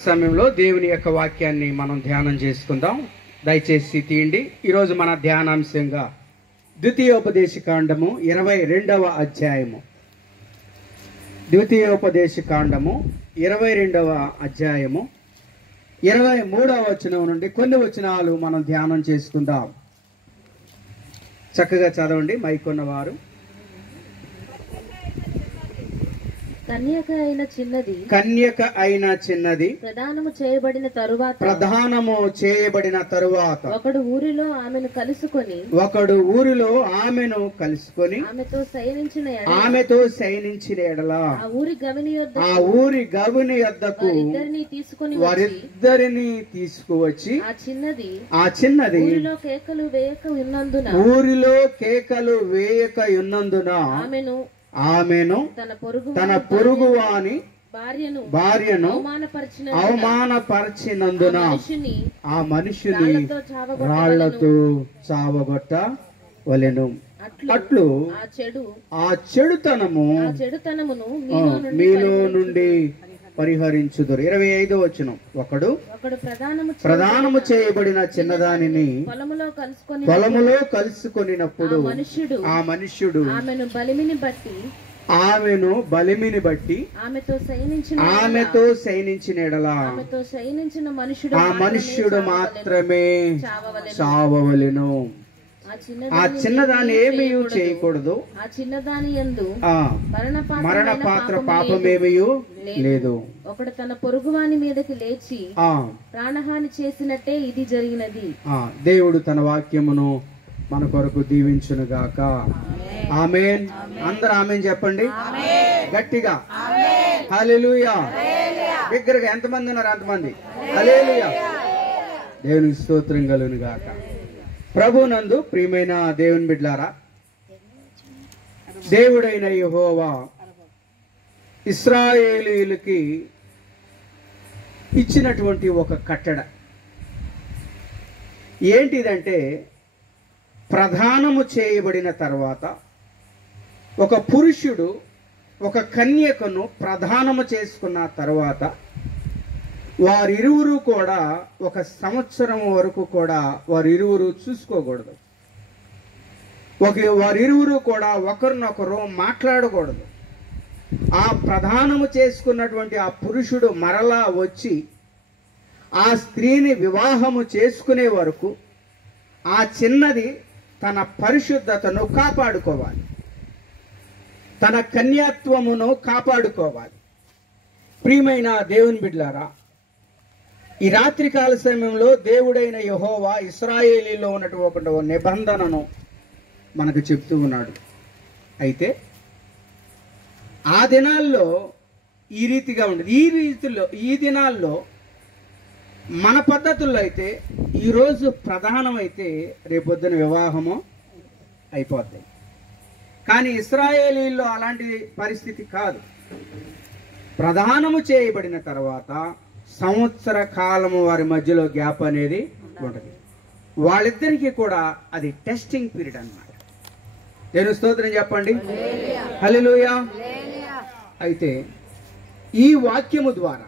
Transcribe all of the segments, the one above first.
సమయంలో దేవుని యొక్క వాక్యాన్ని మనం ధ్యానం చేసుకుందాం. దయచేసి తీయండి. ఈరోజు మన ధ్యానాంశంగా ద్వితీయోపదేశకాండము 22వ అధ్యాయము. ద్వితీయోపదేశకాండము 22వ అధ్యాయము 23వ వచనం నుండి కొన్ని వచనాలు మనం ధ్యానం చేసుకుందాం. చక్కగా చదవండి మైకున్నవారు. కన్యక అయిన చిన్నది ప్రదానము చేయబడిన తరువాత ఒకడు ఊరిలో ఆమెను కలుసుకొని ఆమెతో శయనించిన ఎడల ఆ ఊరి గవిని యొద్దకు వారిద్దరిని తీసుకువచ్చి ఆ చిన్నది ఊరిలో కేకలు వేయక ఉన్నందున ఆమెను తన పొరుగువాని భార్యను అవమానపరిచినందున ఆ మనిషిని రాళ్లతో చావగొట్టవలెను. అట్లు ఆ చెడుతనమును మీలో నుండి పరిహరించుదురు. 25వ వచనం. ఒకడు ప్రదానము చేయబడిన చిన్నదానిని పొలములో కలుసుకొనినప్పుడు ఆ మనుష్యుడు ఆమెను బలిమిని బట్టి ఆమెతో శయనించిన ఎడల ఆ మనుష్యుడు మాత్రమే చావవలెను. ఆ చిన్నదాన్ని ఏమీ చేయకూడదు. ఆ చిన్నదాని యందు మరణ పాత్ర పాపమేమీ లేదు. ఒకడు తన పొరుగువాని మీదకి లేచి ప్రాణహాని చేసినట్టే ఇది జరిగినది. దేవుడు తన వాక్యమును మన కొరకు దీవించును గాక. ఆమేన్. అందరూ ఆమేన్ చెప్పండి గట్టిగా. హల్లెలూయా. బిగ్గరగా ఎంతమంది ఉన్నారు అంతమంది హల్లెలూయా. దేవునికి స్తోత్రం కలుగును గాక. ప్రభునందు ప్రియమైన దేవుని బిడ్డలారా, దేవుడైన యెహోవా ఇశ్రాయేలీయులకి ఇచ్చినటువంటి ఒక కట్టడ ఏంటిదంటే, ప్రదానము చేయబడిన తర్వాత ఒక పురుషుడు ఒక కన్యకను ప్రదానము చేసుకున్న తర్వాత వారిరువురు కూడా 1 సంవత్సరం వరకు కూడా వారిరువురు చూసుకోకూడదు. వారిరువురు కూడా ఒకరినొకరు మాట్లాడకూడదు. ఆ ప్రదానము చేసుకున్నటువంటి ఆ పురుషుడు మరలా వచ్చి ఆ స్త్రీని వివాహము చేసుకునే వరకు ఆ చిన్నది తన పరిశుద్ధతను కాపాడుకోవాలి, తన కన్యాత్వమును కాపాడుకోవాలి. ప్రియమైన దేవుని బిడ్డలారా, ఈ రాత్రికాల సమయంలో దేవుడైన యెహోవా ఇశ్రాయేలీలో ఉన్నటువంటి ఒక నిబంధనను మనకు చెప్తూ ఉన్నాడు. అయితే ఆ దినాల్లో ఈ రీతిగా ఉండేది. ఈ దినాల్లో మన పద్ధతుల్లో అయితే ఈరోజు ప్రధానమైతే రేపొద్దున వివాహము అయిపోతాయి. కానీ ఇశ్రాయేలీల్లో అలాంటి పరిస్థితి కాదు. ప్రదానము చేయబడిన తర్వాత సంవత్సర కాలము వారి మధ్యలో గ్యాప్ అనేది ఉంటుంది. వాళ్ళిద్దరికీ కూడా అది టెస్టింగ్ పీరియడ్ అన్నమాట. దేవుని స్తోత్రం చెప్పండి హల్లెలూయా. అయితే ఈ వాక్యము ద్వారా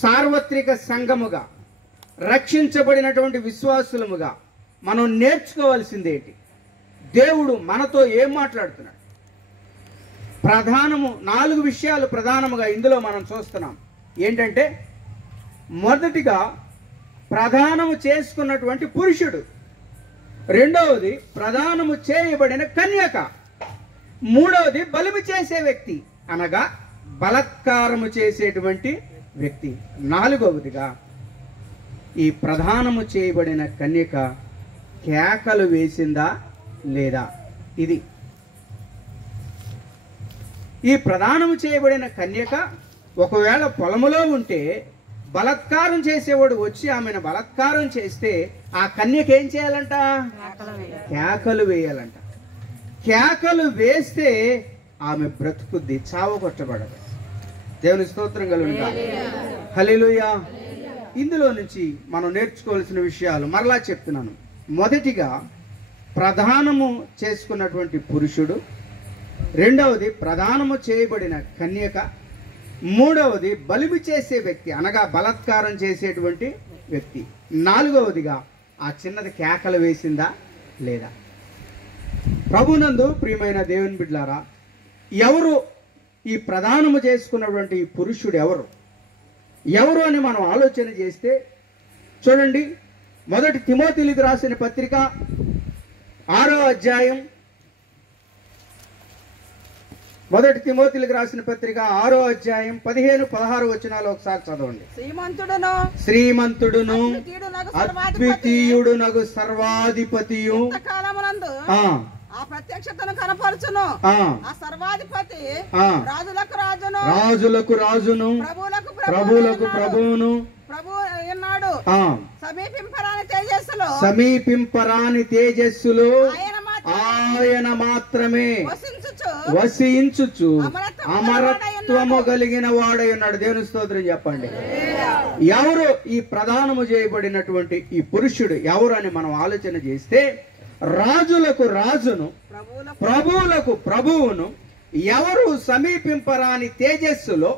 సార్వత్రిక సంఘముగా రక్షించబడినటువంటి విశ్వాసులముగా మనం నేర్చుకోవాల్సిందేంటి? దేవుడు మనతో ఏం మాట్లాడుతున్నాడు? ప్రధానము 4 విషయాలు ప్రధానముగా ఇందులో మనం చూస్తున్నాం. ఏంటంటే, మొదటిగా ప్రదానము చేసుకున్నటువంటి పురుషుడు, రెండవది ప్రదానము చేయబడిన కన్యక, మూడవది బలిమి చేసే వ్యక్తి అనగా బలత్కారము చేసేటువంటి వ్యక్తి, నాలుగవదిగా ఈ ప్రదానము చేయబడిన కన్యక కేకలు వేసిందా లేదా. ఇది ఈ ప్రదానము చేయబడిన కన్యక ఒకవేళ పొలములో ఉంటే బలత్కారం చేసేవాడు వచ్చి ఆమెను బలత్కారం చేస్తే ఆ కన్యక ఏం చేయాలంట? కేకలు వేయాలంట. కేకలు వేస్తే ఆమె బ్రతుకుద్ది, చావగొట్టబడదు. దేవుని స్తోత్రం కలుగును గాక. హల్లెలూయా. ఇందులో నుంచి మనం నేర్చుకోవాల్సిన విషయాలు మరలా చెప్తున్నాను. మొదటిగా ప్రదానము చేసుకున్నటువంటి పురుషుడు, రెండవది ప్రదానము చేయబడిన కన్యక, మూడవది బలిమి చేసే వ్యక్తి, అనగా బలాత్కారం చేసేటువంటి వ్యక్తి. నాలుగవదిగా ఆ చిన్నది కేకలు వేసిందా లేదా? ప్రభునందు ప్రియమైన దేవుని బిడ్డలారా, ఎవరు ఈ ప్రదానము చేసుకున్నటువంటి ఈ పురుషుడు ఎవరు అని మనం ఆలోచన చేస్తే చూడండి, మొదటి తిమోతిలకు రాసిన పత్రిక 6వ అధ్యాయం, మొదటి తిమోతిలకు రాసిన పత్రిక 6వ అధ్యాయం 15-16 వచనాలు ఒకసారి చదవండి. శ్రీమంతుడును అద్వితీయుడునగు సర్వాధిపతియు ఆ ప్రత్యక్షతను కనపరచును. ఆ సర్వాధిపతి రాజులకు రాజును ప్రభువులకు ప్రభువును ప్రభు ఉన్నాడు. సమీపింపరాని తేజస్సులో ఆయన మాత్రమే వసించుచు అమరత్వము కలిగిన వాడై ఉన్నాడు. దేవుని స్తోత్రం చెప్పండి. ఎవరు ఈ ప్రదానము చేయబడినటువంటి ఈ పురుషుడు ఎవరు అని మనం ఆలోచన చేస్తే, రాజులకు రాజును ప్రభువులకు ప్రభువును, ఎవరు సమీపింపరాని తేజస్సులో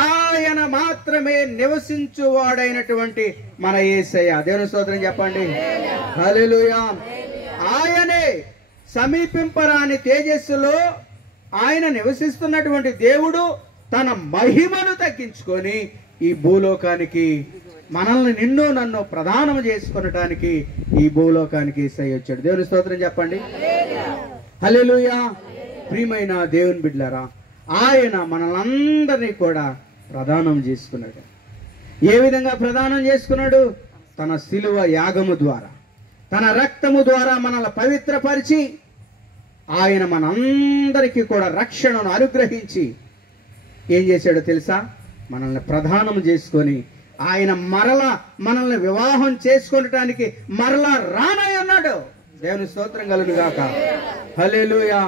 ఆయన మాత్రమే నివసించువాడైనటువంటి మన యేసయ్య. దేవుని స్తోత్రం చెప్పండి. హల్లెలూయా. ఆయనే సమీపింపరాని తేజస్సులో ఆయన నివసిస్తున్నటువంటి దేవుడు తన మహిమను తగ్గించుకొని ఈ భూలోకానికి మనల్ని నిన్ను నన్ను ప్రదానం చేసుకొనటానికి ఈ భూలోకానికి యేసయ్య వచ్చాడు. దేవుని స్తోత్రం చెప్పండి. హల్లెలూయా. ప్రియమైన దేవుని బిడ్డలారా, ఆయన మనలందరినీ కూడా ప్రదానం చేసుకున్నాడు. ఏ విధంగా ప్రదానం చేసుకున్నాడు? తన శిలువ యాగము ద్వారా, తన రక్తము ద్వారా మనల్ని పవిత్రపరిచి ఆయన మనందరికీ కూడా రక్షణను అనుగ్రహించి ఏం చేశాడో తెలుసా? మనల్ని ప్రదానం చేసుకొని ఆయన మరలా మనల్ని వివాహం చేసుకొనటానికి మరలా రానై ఉన్నాడు. దేవుని స్తోత్రం కలుగును గాక. హల్లెలూయా.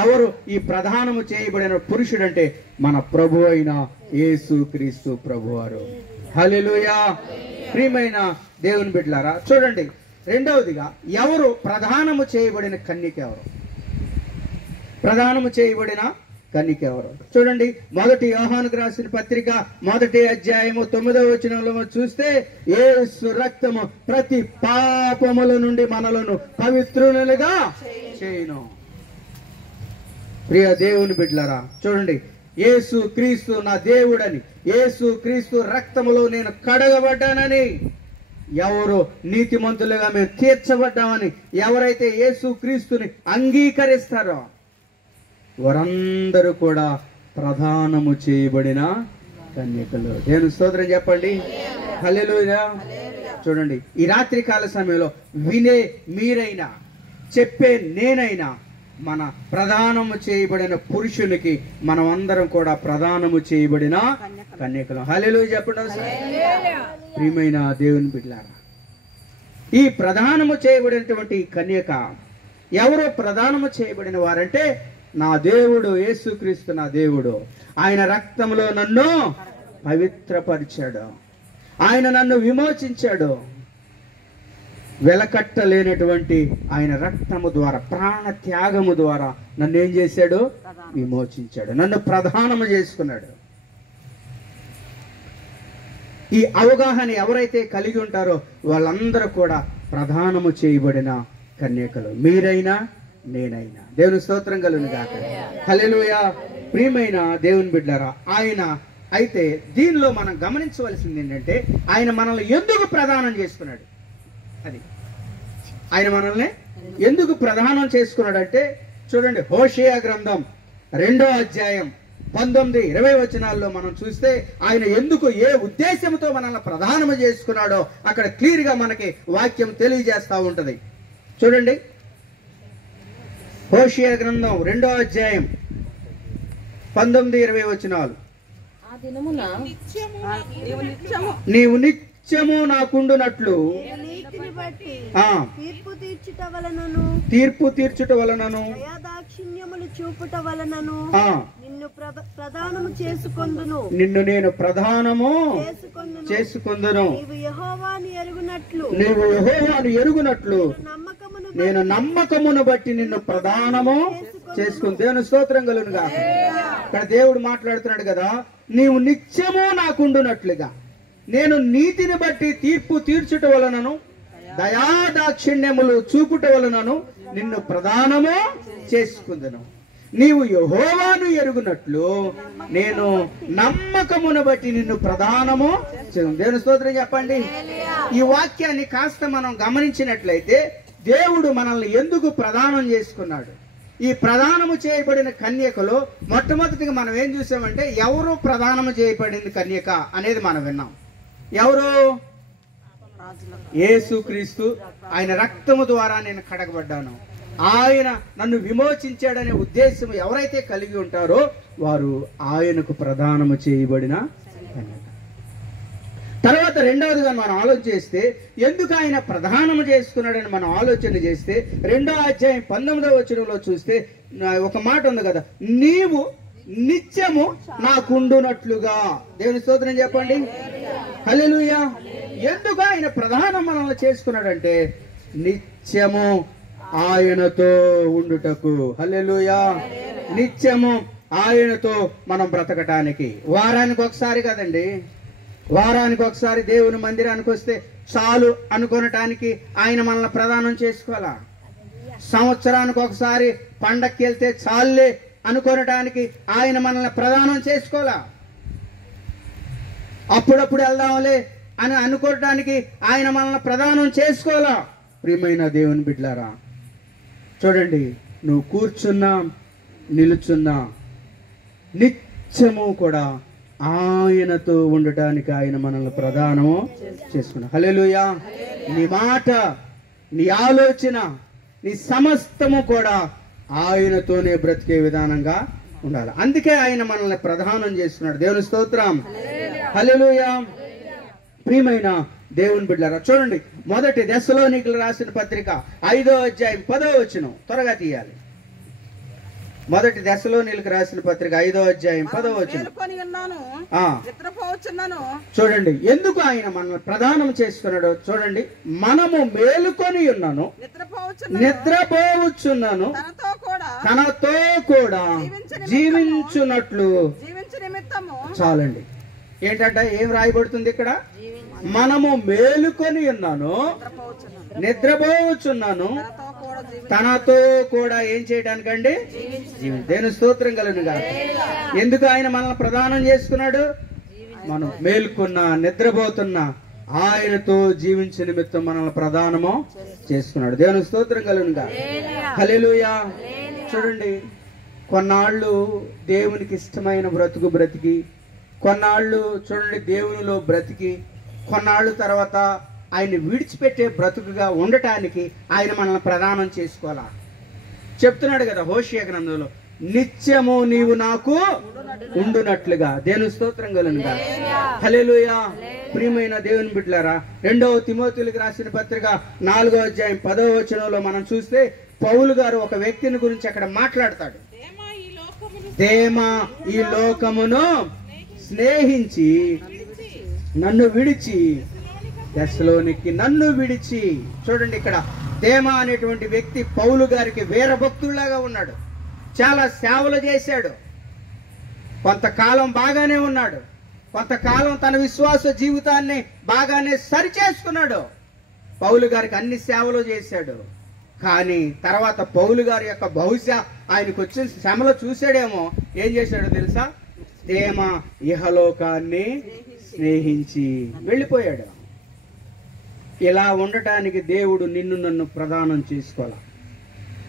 ఎవరు ఈ ప్రధానము చేయబడిన పురుషుడు అంటే మన ప్రభు అయిన యేసు క్రీస్తు ప్రభువారు. హల్లెలూయా. ప్రియమైన దేవుని బిడ్డలారా, చూడండి, రెండవదిగా ఎవరు ప్రధానము చేయబడిన కన్యక? ప్రధానము చేయబడిన కన్యక ఎవరు? చూడండి, మొదటి యోహానుకు రాసిన పత్రిక 1వ అధ్యాయము 9వ వచనంలో చూస్తే, యేసు రక్తము ప్రతి పాపముల నుండి మనలను పవిత్రులుగా చేయును. ప్రియ దేవుని బిడ్డలారా, చూడండి, యేసు క్రీస్తు నా దేవుడని, యేసు క్రీస్తు రక్తములో నేను కడగబడ్డానని, ఎవరు నీతిమంతులుగా మేము తీర్చబడ్డామని ఎవరైతే యేసు క్రీస్తుని అంగీకరిస్తారో వారందరూ కూడా ప్రధానము చేయబడిన కన్యకలు. దేవుని స్తోత్రం చెప్పండి. హల్లెలూయా. చూడండి, ఈ రాత్రి కాల సమయంలో వినే మీరైనా, చెప్పే నేనైనా, మన ప్రధానము చేయబడిన పురుషునికి మనం అందరం కూడా ప్రధానము చేయబడిన కన్యకలు. హల్లెలూయా చెప్పండి. ప్రియమైన దేవుని బిడ్డలారా, ఈ ప్రధానము చేయబడినటువంటి కన్యక ఎవరు? ప్రధానము చేయబడిన వారంటే నా దేవుడు యేసుక్రీస్తు నా దేవుడు. ఆయన రక్తంలో నన్ను పవిత్రపరిచాడు, ఆయన నన్ను విమోచించాడు. వెలకట్టలేనటువంటి ఆయన రక్తము ద్వారా, ప్రాణ త్యాగము ద్వారా నన్ను ఏం చేశాడు? విమోచించాడు, నన్ను ప్రధానము చేసుకున్నాడు. ఈ అవగాహన ఎవరైతే కలిగి ఉంటారో వాళ్ళందరూ కూడా ప్రధానము చేయబడిన కన్యకలు, మీరైనా నేనైనా. దేవుని స్తోత్రం కలుగును గాక. హల్లెలూయా. ప్రియమైన దేవుని బిడ్డలారా, ఆయన అయితే దీనిలో మనం గమనించవలసింది ఏంటంటే, ఆయన మనల్ని ఎందుకు ప్రదానం చేసుకున్నాడు? అది ఆయన మనల్ని ఎందుకు ప్రదానం చేసుకున్నాడంటే, చూడండి, హోషేయ గ్రంథం 2వ అధ్యాయం 19-20 వచనాల్లో మనం చూస్తే ఆయన ఎందుకు, ఏ ఉద్దేశంతో మనల్ని ప్రదానము చేసుకున్నాడో అక్కడ క్లియర్ గా మనకి వాక్యం తెలియజేస్తా ఉంటది. చూడండి, హోషేయ గ్రంథం 2వ అధ్యాయం 19-20 వచనాలు. నీవు నిత్యము నాకుండునట్లు తీర్పు తీర్చుట వలనను చూపుట వలనను నిన్ను నేను ప్రధానము చేసుకొందును. నీవు యెహోవాను ఎరుగునట్లు నేను నమ్మకమును బట్టి నిన్ను ప్రధానము చేసుకుని. దేవుని స్తోత్రం కలుగునుగా. ఇక్కడ దేవుడు మాట్లాడుతున్నాడు కదా, నీవు నిత్యము నాకుండునట్లుగా నేను నీతిని బట్టి తీర్పు తీర్చుట వలనను దయాదాక్షిణ్యములు చూపుట వలనను నిన్ను ప్రధానము చేసుకుందును. నీవు యెహోవాను ఎరుగునట్లు నేను నమ్మకమును బట్టి నిన్ను ప్రధానము చేయును. దేవుని స్తోత్రం చెప్పండి. ఈ వాక్యాన్ని కాస్త మనం గమనించినట్లయితే దేవుడు మనల్ని ఎందుకు ప్రదానం చేసుకున్నాడు? ఈ ప్రదానము చేయబడిన కన్యకలో మొట్టమొదటిగా మనం ఏం చూసామంటే, ఎవరు ప్రదానము చేయబడింది కన్యక అనేది మనం విన్నాం. ఎవరు? యేసుక్రీస్తు. ఆయన రక్తము ద్వారా నేను కడగబడ్డాను, ఆయన నన్ను విమోచించాడనే ఉద్దేశం ఎవరైతే కలిగి ఉంటారో వారు ఆయనకు ప్రదానము చేయబడిన కన్యక. తర్వాత రెండవదిగా మనం ఆలోచన చేస్తే, ఎందుకు ఆయన ప్రధానము చేసుకున్నాడని మనం ఆలోచన చేస్తే 2వ అధ్యాయం 19వ వచనంలో చూస్తే ఒక మాట ఉంది కదా, నీవు నిత్యము నాకుండునట్లుగా. దేవుని స్తోత్రం చెప్పండి. హల్లెలూయా. ఎందుకు ఆయన ప్రధానం మనల్ని చేసుకున్నాడంటే నిత్యము ఆయనతో ఉండుటకు. హల్లెలూయా. నిత్యము ఆయనతో మనం బ్రతకటానికి. వారానికి ఒకసారి కదండి, వారానికి ఒకసారి దేవుని మందిరానికి వస్తే చాలు అనుకోనటానికి ఆయన మనల్ని ప్రదానం చేసుకోవాలా? సంవత్సరానికి ఒకసారి పండక్కి వెళ్తే చాలులే అనుకోనటానికి ఆయన మనల్ని ప్రదానం చేసుకోవాలా? అప్పుడప్పుడు వెళ్దాంలే అని అనుకోవటానికి ఆయన మనల్ని ప్రదానం చేసుకోవాలా? ప్రియమైన దేవుని బిడ్డలారా, చూడండి, నువ్వు కూర్చున్నా నిలుచున్నా నిత్యము కూడా ఆయనతో ఉండటానికి ఆయన మనల్ని ప్రదానము చేసుకున్నాడు. హల్లెలూయా. నీ మాట, నీ ఆలోచన, నీ సమస్తము కూడా ఆయనతోనే బ్రతికే విధానంగా ఉండాలి. అందుకే ఆయన మనల్ని ప్రదానం చేసుకున్నాడు. దేవుని స్తోత్రం. హల్లెలూయా. ప్రియమైన దేవుని బిడ్డలారా, చూడండి, 1 దెస్సలోనికీయులకు రాసిన పత్రిక 5వ అధ్యాయం 10వ వచనం త్వరగా తీయాలి. 1 దెస్సలోనికీయులకు రాసిన పత్రిక 5వ అధ్యాయం 10వ వచనం. చూడండి, ఎందుకు ఆయన మనల్ని ప్రదానం చేసుకున్నాడో చూడండి. మనము మేలుకొని ఉన్నాను, నిద్రపోవచ్చున్నాను, తనతో కూడా జీవించున్నట్లు. చాలండి. ఏంటంటే ఏం రాయబడుతుంది ఇక్కడ? మనము మేలుకొని ఉన్నాను, నిద్రపోవచ్చున్నాను, తనతో కూడా ఏం చేయడానికండి? దేవుని స్తోత్రం కలుగునుగా. ఎందుకు ఆయన మనల్ని ప్రదానం చేసుకున్నాడు? మనం మేలుకున్నా నిద్రపోతున్నా ఆయనతో జీవించే నిమిత్తం మనల్ని ప్రదానము చేసుకున్నాడు. దేవుని స్తోత్రం కలుగునుగా. హల్లెలూయా. చూడండి, కొన్నాళ్ళు దేవునికి ఇష్టమైన బ్రతుకు బ్రతికి, కొన్నాళ్ళు చూడండి దేవునిలో బ్రతికి, కొన్నాళ్ళు తర్వాత ఆయన విడిచిపెట్టే బ్రతుకుగా ఉండటానికి ఆయన మనల్ని ప్రదానం చేసుకోవాలా? చెప్తున్నాడు కదా హోషేయ గ్రంథంలో, నిత్యము నీవు నాకు ఉండునట్లుగా. దేవుని స్తోత్రం కలుగునుగా. హల్లెలూయా. ప్రియమైన దేవుని బిడ్డలారా, 2వ తిమోతిలకు రాసిన పత్రిక 4వ అధ్యాయం 10వ వచనంలో మనం చూస్తే పౌలు గారు ఒక వ్యక్తిని గురించి అక్కడ మాట్లాడతాడు. దేమా ఈ లోకమును స్నేహించి నన్ను విడిచి, దెస్సలోనికి నన్ను విడిచి. చూడండి, ఇక్కడ దేమా అనేటువంటి వ్యక్తి పౌలు గారికి వీర భక్తుల్లాగా ఉన్నాడు. చాలా సేవలు చేశాడు. కొంతకాలం బాగానే ఉన్నాడు, కొంతకాలం తన విశ్వాస జీవితాన్ని బాగానే సరిచేసుకున్నాడు. పౌలు గారికి అన్ని సేవలు చేశాడు. కానీ తర్వాత పౌలు గారి యొక్క బహుశా ఆయనకు వచ్చిన శ్రమలో చూశాడేమో, ఏం చేశాడో తెలుసా? దేమా ఇహలోకాన్ని స్నేహించి వెళ్ళిపోయాడు. ఇలా ఉండటానికి దేవుడు నిన్ను నన్ను ప్రదానం చేసుకోవాలి.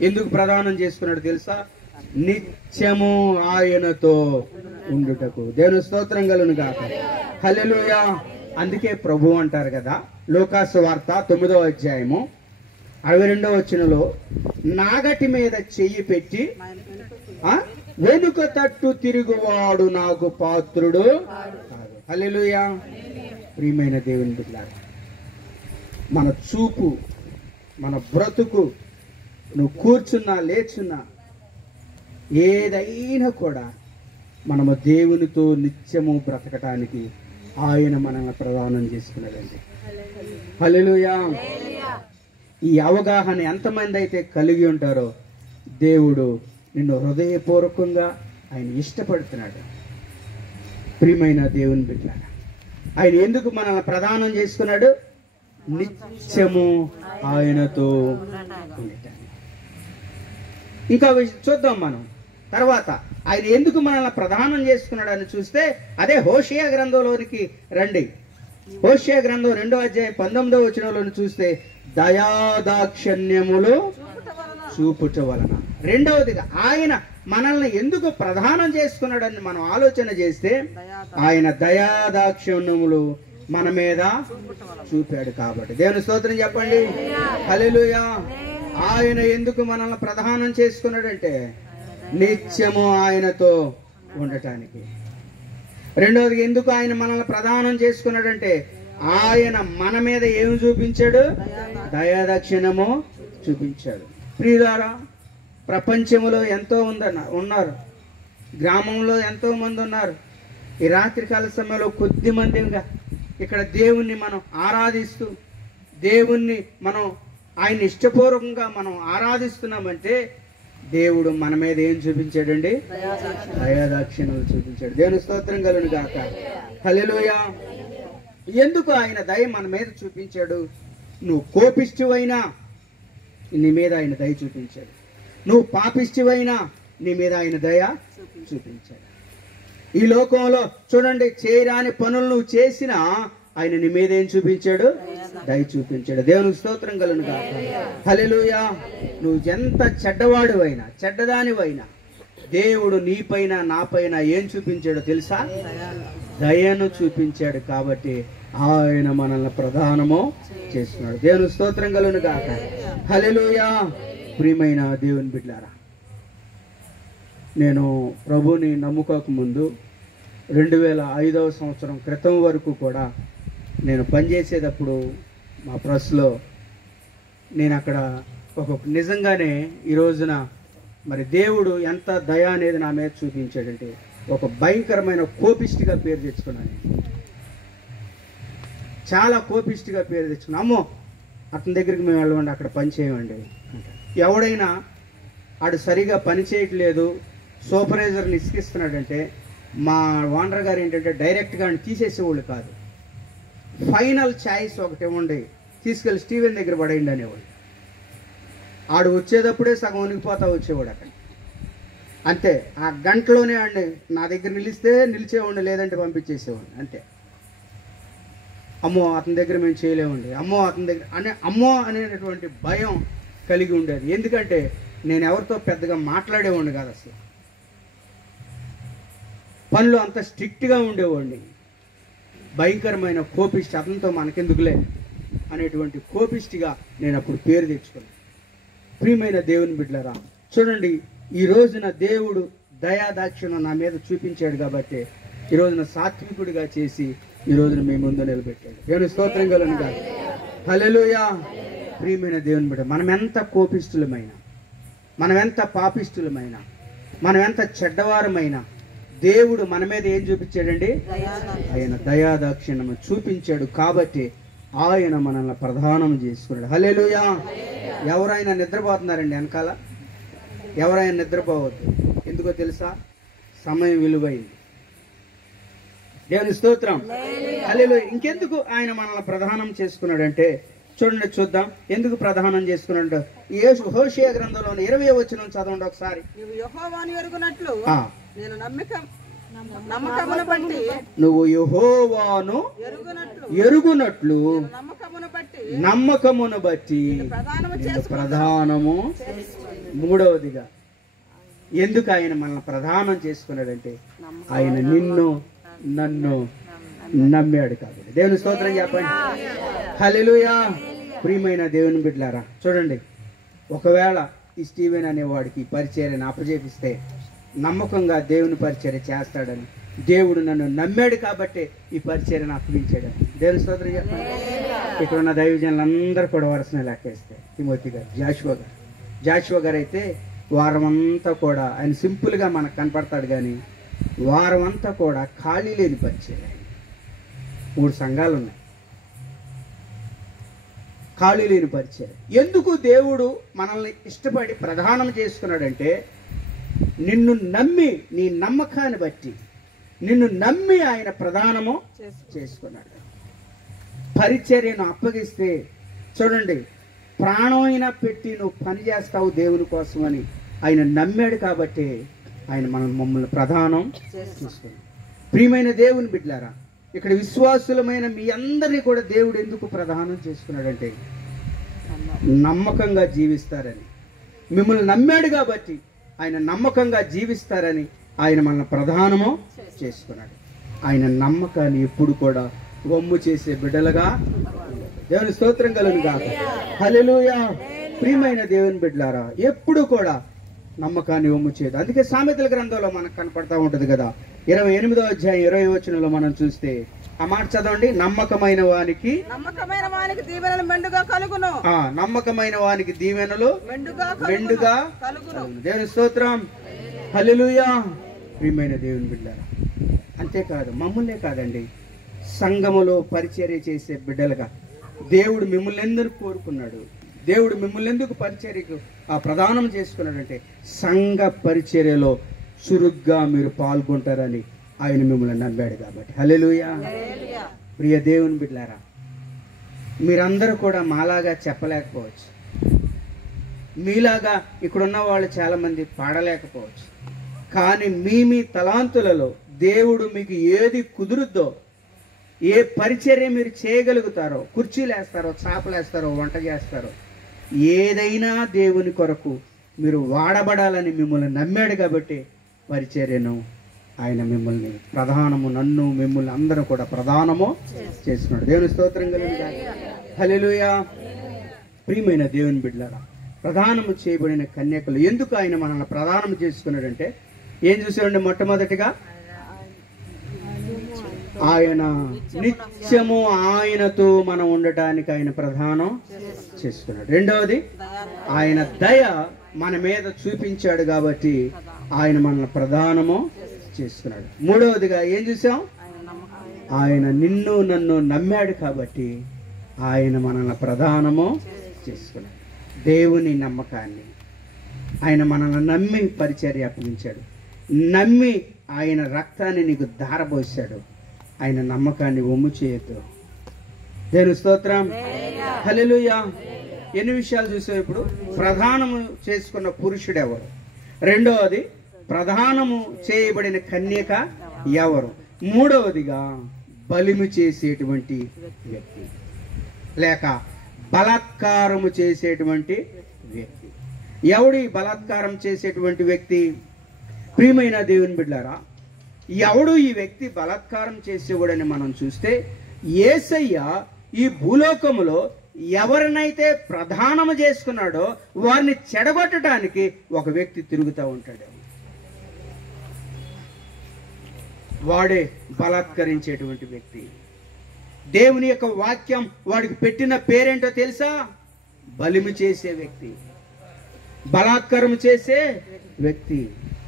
ఎందుకు ప్రదానం చేసుకున్నాడు తెలుసా? నిత్యము ఆయనతో ఉండుటకు. దేవుని స్తోత్రం కలుగును గాక. హల్లెలూయా. అందుకే ప్రభు అంటారు కదా, లూకాసు వార్త 9వ అధ్యాయము 62వ వచనంలో, నాగటి మీద చెయ్యి పెట్టి వెనుక తట్టు తిరుగువాడు నాకు పాత్రుడు కాదు. హల్లెలూయా. ప్రియమైన దేవుని బిడ్డలారా, మన చూపు, మన బ్రతుకు, నువ్వు కూర్చున్నా లేచున్నా ఏదైనా కూడా మనము దేవునితో నిత్యము బ్రతకటానికి ఆయన మనల్ని ప్రదానం చేసుకున్నదండి. హల్లెలూయా. ఈ అవగాహన ఎంతమంది అయితే కలిగి ఉంటారో దేవుడు నిన్ను హృదయపూర్వకంగా ఆయన ఇష్టపడుతున్నాడు. ప్రియమైన దేవుని బిడ్డలారా, ఆయన ఎందుకు మనల్ని ప్రదానం చేసుకున్నాడు? నిత్యము ఆయనతో ఉండటానికి. ఇంకా చూద్దాం మనం తర్వాత ఆయన ఎందుకు మనల్ని ప్రదానం చేసుకున్నాడు అని చూస్తే అదే హోషేయ గ్రంథంలోనికి రండి. హోషేయ గ్రంథం 2వ అధ్యాయం 19వ వచనంలోని చూస్తే దయాదాక్షిణ్యములు చూపుట వలన. రెండవదిగా ఆయన మనల్ని ఎందుకు ప్రదానం చేసుకున్నాడని మనం ఆలోచన చేస్తే ఆయన దయాదాక్షిణ్యములు మన మీద చూపాడు కాబట్టి. దేవుని స్తోత్రం చెప్పండి. హల్లెలూయా. ఆయన ఎందుకు మనల్ని ప్రదానం చేసుకున్నాడంటే నిత్యము ఆయనతో ఉండటానికి. రెండవది ఎందుకు ఆయన మనల్ని ప్రదానం చేసుకున్నాడంటే ఆయన మన మీద ఏమి చూపించాడు? దయాదాక్షిణ్యము చూపించాడు. ప్రియులారా, ప్రపంచంలో ఎంతో ఉన్నారు, గ్రామంలో ఎంతో మంది ఉన్నారు. ఈ రాత్రికాల సమయంలో కొద్ది మందిగా ఇక్కడ దేవుణ్ణి మనం ఆరాధిస్తూ, దేవుణ్ణి మనం ఆయన ఇష్టపూర్వకంగా మనం ఆరాధిస్తున్నామంటే దేవుడు మన మీద ఏం చూపించాడండి? దయాదాక్షిణ్యాలు చూపించాడు. దేవుని స్తోత్రం కలుగును గాక. హల్లెలూయా. ఎందుకు ఆయన దయ మన మీద చూపించాడు? నువ్వు కోపిష్టివైనా నీ మీద ఆయన దయ చూపించాడు. నువ్వు పాపిష్టివైనా నీ మీద ఆయన దయ చూపించాడు. ఈ లోకంలో చూడండి, చేయరాని పనులు నువ్వు చేసినా ఆయన నీ మీద ఏం చూపించాడు? దయ చూపించాడు. దేవునికి స్తోత్రం కలుగును గాక. హల్లెలూయా. నువ్వు ఎంత చెడ్డవాడివైనా చెడ్డదానివైనా దేవుడు నీపైన నాపైన ఏం చూపించాడో తెలుసా? దయను చూపించాడు. కాబట్టి ఆయన మనల్ని ప్రదానము చేస్తున్నాడు. దేవుని స్తోత్రం కలుగును గాక. హల్లెలూయా. ప్రియమైన దేవుని బిడ్డలారా, నేను ప్రభుని నమ్ముకోక ముందు 2005వ సంవత్సరం క్రితం వరకు కూడా నేను పనిచేసేటప్పుడు మా ప్రెస్లో నేను అక్కడ నిజంగానే ఈ రోజున మరి దేవుడు ఎంత దయ అనేది నా మీద చూపించాడంటే ఒక భయంకరమైన కోపిష్టిగా పేరు తెచ్చుకున్నాను. చాలా కోపిష్టిగా పేరు తెచ్చుకున్నాను. అమ్మో, అతని దగ్గరికి మేము వెళ్ళమండి, అక్కడ పని చేయమండి. ఎవడైనా ఆడు సరిగా పని చేయట్లేదు, సూపర్వైజర్ని ఇసుకిస్తున్నాడంటే మా ఓనర్ గారు ఏంటంటే డైరెక్ట్గా తీసేసేవాళ్ళు కాదు. ఫైనల్ ఛాయిస్ ఒకటి ఇవ్వండి, తీసుకెళ్ళి స్టీవెన్ దగ్గర పడేయండి అనేవాడు. ఆడు వచ్చేటప్పుడే సగం ఉనికిపోతా వచ్చేవాడు అక్కడ. అంతే, ఆ గంటలోనే ఆడిని నా దగ్గర నిలిచేవాడిని, లేదంటే పంపించేసేవాడిని. అంతే. అమ్మో అతని దగ్గర మేము చేయలేమండి, అమ్మో అతని దగ్గర అమ్మో అనేటటువంటి భయం కలిగి ఉండేది. ఎందుకంటే నేను ఎవరితో పెద్దగా మాట్లాడేవాడిని కాదు, అసలు పనులు అంత స్ట్రిక్ట్గా ఉండేవాడిని. భయంకరమైన కోపిష్టి, అతనితో మనకెందుకులే అనేటువంటి కోపిష్టిగా నేను అప్పుడు పేరు తెచ్చుకున్నాను. ప్రియమైన దేవుని బిడ్డలారా, చూడండి, ఈ రోజున దేవుడు దయాదాక్షిణ్యం నా మీద చూపించాడు కాబట్టి ఈ రోజున సాత్వికుడిగా చేసి ఈ రోజున మీ ముందు నిలబెట్టాడు. దేవుని స్తోత్రం కలుగును గాక. హల్లెలూయా. ప్రియమైన దేవుని బిడ్డ, మనం ఎంత కోపిష్ఠులమైనా, మనం ఎంత పాపిష్ఠులమైనా, మనం ఎంత చెడ్డవారమైనా దేవుడు మన మీద ఏం చూపించాడండి? ఆయన దయాదాక్షిణ్యం చూపించాడు కాబట్టి ఆయన మనల్ని ప్రదానం చేసుకున్నాడు. హల్లెలూయా. ఎవరైనా నిద్రపోతున్నారండి వెనకాల? ఎవరైనా నిద్రపోవద్దు. ఎందుకో తెలుసా? సమయం విలువైంది. దేవుని స్తోత్రం. హల్లెలూయా. ఇంకెందుకు ఆయన మనల్ని ప్రదానం చేసుకున్నాడంటే చూడండి, చూద్దాం ఎందుకు ప్రదానం చేసుకున్నాడు. హోషేయ గ్రంథంలోని 20వ వచనం చదవండి ఒకసారి. నువ్వు యెహోవాను ఎరుగునట్లు నేను నమ్మకమును బట్టి నువ్వు యెహోవాను ఎరుగునట్లు నమ్మకమును బట్టి ప్రధానము. మూడవదిగా ఎందుకు ఆయన మనల్ని ప్రదానం చేసుకున్నాడంటే ఆయన నిన్ను నన్ను నమ్మాడు కాబట్టి. దేవుని స్తోత్రం చెప్పండి. హల్లెలూయా. ప్రియమైన దేవుని బిడ్డలారా, చూడండి, ఒకవేళ ఈ స్టీవెన్ అనేవాడికి పరిచర్యను అప్పజేపిస్తే నమ్మకంగా దేవుని పరిచర్య చేస్తాడని దేవుడు నన్ను నమ్మాడు కాబట్టి ఈ పరిచర్యను అప్పగించాడని. దేవుని స్తోత్రం చెప్పండి. ఇక్కడ ఉన్న దైవజనులందరూ కూడా వరుసన లెక్కేస్తే తిమోతి గారు, జాషువా గారు అయితే వారం అంతా కూడా ఆయన సింపుల్గా మనకు కనపడతాడు, కానీ వారం అంతా కూడా ఖాళీ లేని పరిచర్య. 3 సంఘాలు ఉన్నాయి, ఖాళీ లేని పరిచర్య. ఎందుకు దేవుడు మనల్ని ఇష్టపడి ప్రదానం చేసుకున్నాడంటే నిన్ను నమ్మి, నీ నమ్మకాన్ని బట్టి నిన్ను నమ్మి ఆయన ప్రదానము చేసుకున్నాడు. పరిచర్యను అప్పగిస్తే చూడండి, ప్రాణం అయినా పెట్టి నువ్వు పని చేస్తావు దేవుని కోసం అని ఆయన నమ్మాడు కాబట్టి ఆయన మమ్మల్ని ప్రదానం చేసుకున్నాడు. ప్రియమైన దేవుని బిడ్డలారా, ఇక్కడ విశ్వాసులమైన మీ అందరినీ కూడా దేవుడు ఎందుకు ప్రదానం చేసుకున్నాడంటే నమ్మకంగా జీవిస్తారని. మిమ్మల్ని నమ్మాడు కాబట్టి ఆయన నమ్మకంగా జీవిస్తారని ఆయన మనల్ని ప్రధానము చేసుకున్నాడు. ఆయన నమ్మకాన్ని ఎప్పుడు కూడా వమ్ము చేసే బిడ్డలుగా దేవుని స్తోత్రం కలుగుగాక. హల్లెలూయా. ప్రియమైన దేవుని బిడ్డలారా, ఎప్పుడు కూడా నమ్మకాన్ని వమ్ము చేయదు. అందుకే సామెతల గ్రంథంలో మనకు కనపడతా ఉంటుంది కదా, 28వ అధ్యాయం 20వ వచనంలో మనం చూస్తే ఆ మాట చదవండి. నమ్మకమైన వానికి దీవెనలు మెండుగా కలుగును. నమ్మకమైన వానికి దీవెనలు మెండుగా కలుగును. దేవుని స్తోత్రం. హల్లెలూయా. ప్రియమైన దేవుని బిడ్డలారా, అంతేకాదు మమ్మల్నే కాదండి, సంఘములో పరిచర్య చేసే బిడ్డలుగా దేవుడు మిమ్మల్ని ఎందుకు కోరుకున్నాడు, దేవుడు మిమ్మల్ని ఎందుకు పరిచర్యకు ప్రదానం చేసుకున్నాడంటే సంఘ పరిచర్యలో చురుగ్గా మీరు పాల్గొంటారని ఆయన మిమ్మల్ని నమ్మాడు కాబట్టి. హల్లెలూయా. ప్రియ దేవుని బిడ్డలారా, మీరందరూ కూడా మాలాగా చెప్పలేకపోవచ్చు, మీలాగా ఇక్కడున్న వాళ్ళు చాలామంది పాడలేకపోవచ్చు, కానీ మీ తలాంతులలో దేవుడు మీకు ఏది కుదురుద్దో, ఏ పరిచర్య మీరు చేయగలుగుతారో, కుర్చీలు వేస్తారో, చాపలు వేస్తారో, వంట చేస్తారో, ఏదైనా దేవుని కొరకు మీరు వాడబడాలని మిమ్మల్ని నమ్మాడు కాబట్టి పరిచర్యను ఆయన మిమ్మల్ని ప్రధానము, నన్ను మిమ్మల్ని అందరూ కూడా ప్రధానము చేస్తున్నాడు. దేవుని స్తోత్రం కలుగుగాక. హల్లెలూయా. ప్రియమైన దేవుని బిడ్డలారా, ప్రధానము చేయబడిన కన్యకలు ఎందుకు ఆయన మనల్ని ప్రధానము చేసుకున్నాడంటే ఏం చూసామండి? మొట్టమొదటిగా ఆయన నిత్యము ఆయనతో మనం ఉండటానికి ఆయన ప్రధానం చేసుకున్నాడు. రెండవది ఆయన దయ మన మీద చూపించాడు కాబట్టి ఆయన మనల్ని ప్రధానము చేసుకున్నాడు. మూడవదిగా ఏం చూసాం? ఆయన నిన్ను నన్ను నమ్మాడు కాబట్టి ఆయన మనల్ని ప్రధానము చేసుకున్నాడు. దేవుని నమ్మకాన్ని ఆయన మనల్ని నమ్మి పరిచర్య అప్పగించాడు, నమ్మి ఆయన రక్తాన్ని నీకు ధారపోసాడు. ఆయన నమ్మకాన్ని వమ్ము చేయొద్దు. దేవుని స్తోత్రం. హల్లెలూయా. ఎన్ని విషయాలు చూసావు ఇప్పుడు? ప్రధానము చేసుకున్న పురుషుడు ఎవరు, రెండవది ప్రధానము చేయబడిన కన్యక ఎవరు, మూడవదిగా బలిము చేసేటువంటి వ్యక్తి లేక బలాత్కారము చేసేటువంటి వ్యక్తి. ఎవడు ఈ బలాత్కారం చేసేటువంటి వ్యక్తి? ప్రియమైన దేవుని బిడ్డలారా, ఎవడు ఈ వ్యక్తి బలాత్కారం చేసేవాడని మనం చూస్తే యేసయ్య ఈ భూలోకములో ఎవరినైతే ప్రధానము చేసుకున్నాడో వారిని చెడగొట్టడానికి ఒక వ్యక్తి తిరుగుతూ ఉంటాడు. వాడే బలాత్కరించేటువంటి వ్యక్తి. దేవుని యొక్క వాక్యం వాడికి పెట్టిన పేరేంటో తెలుసా? బలిమి చేసే వ్యక్తి, బలాత్కారం చేసే వ్యక్తి.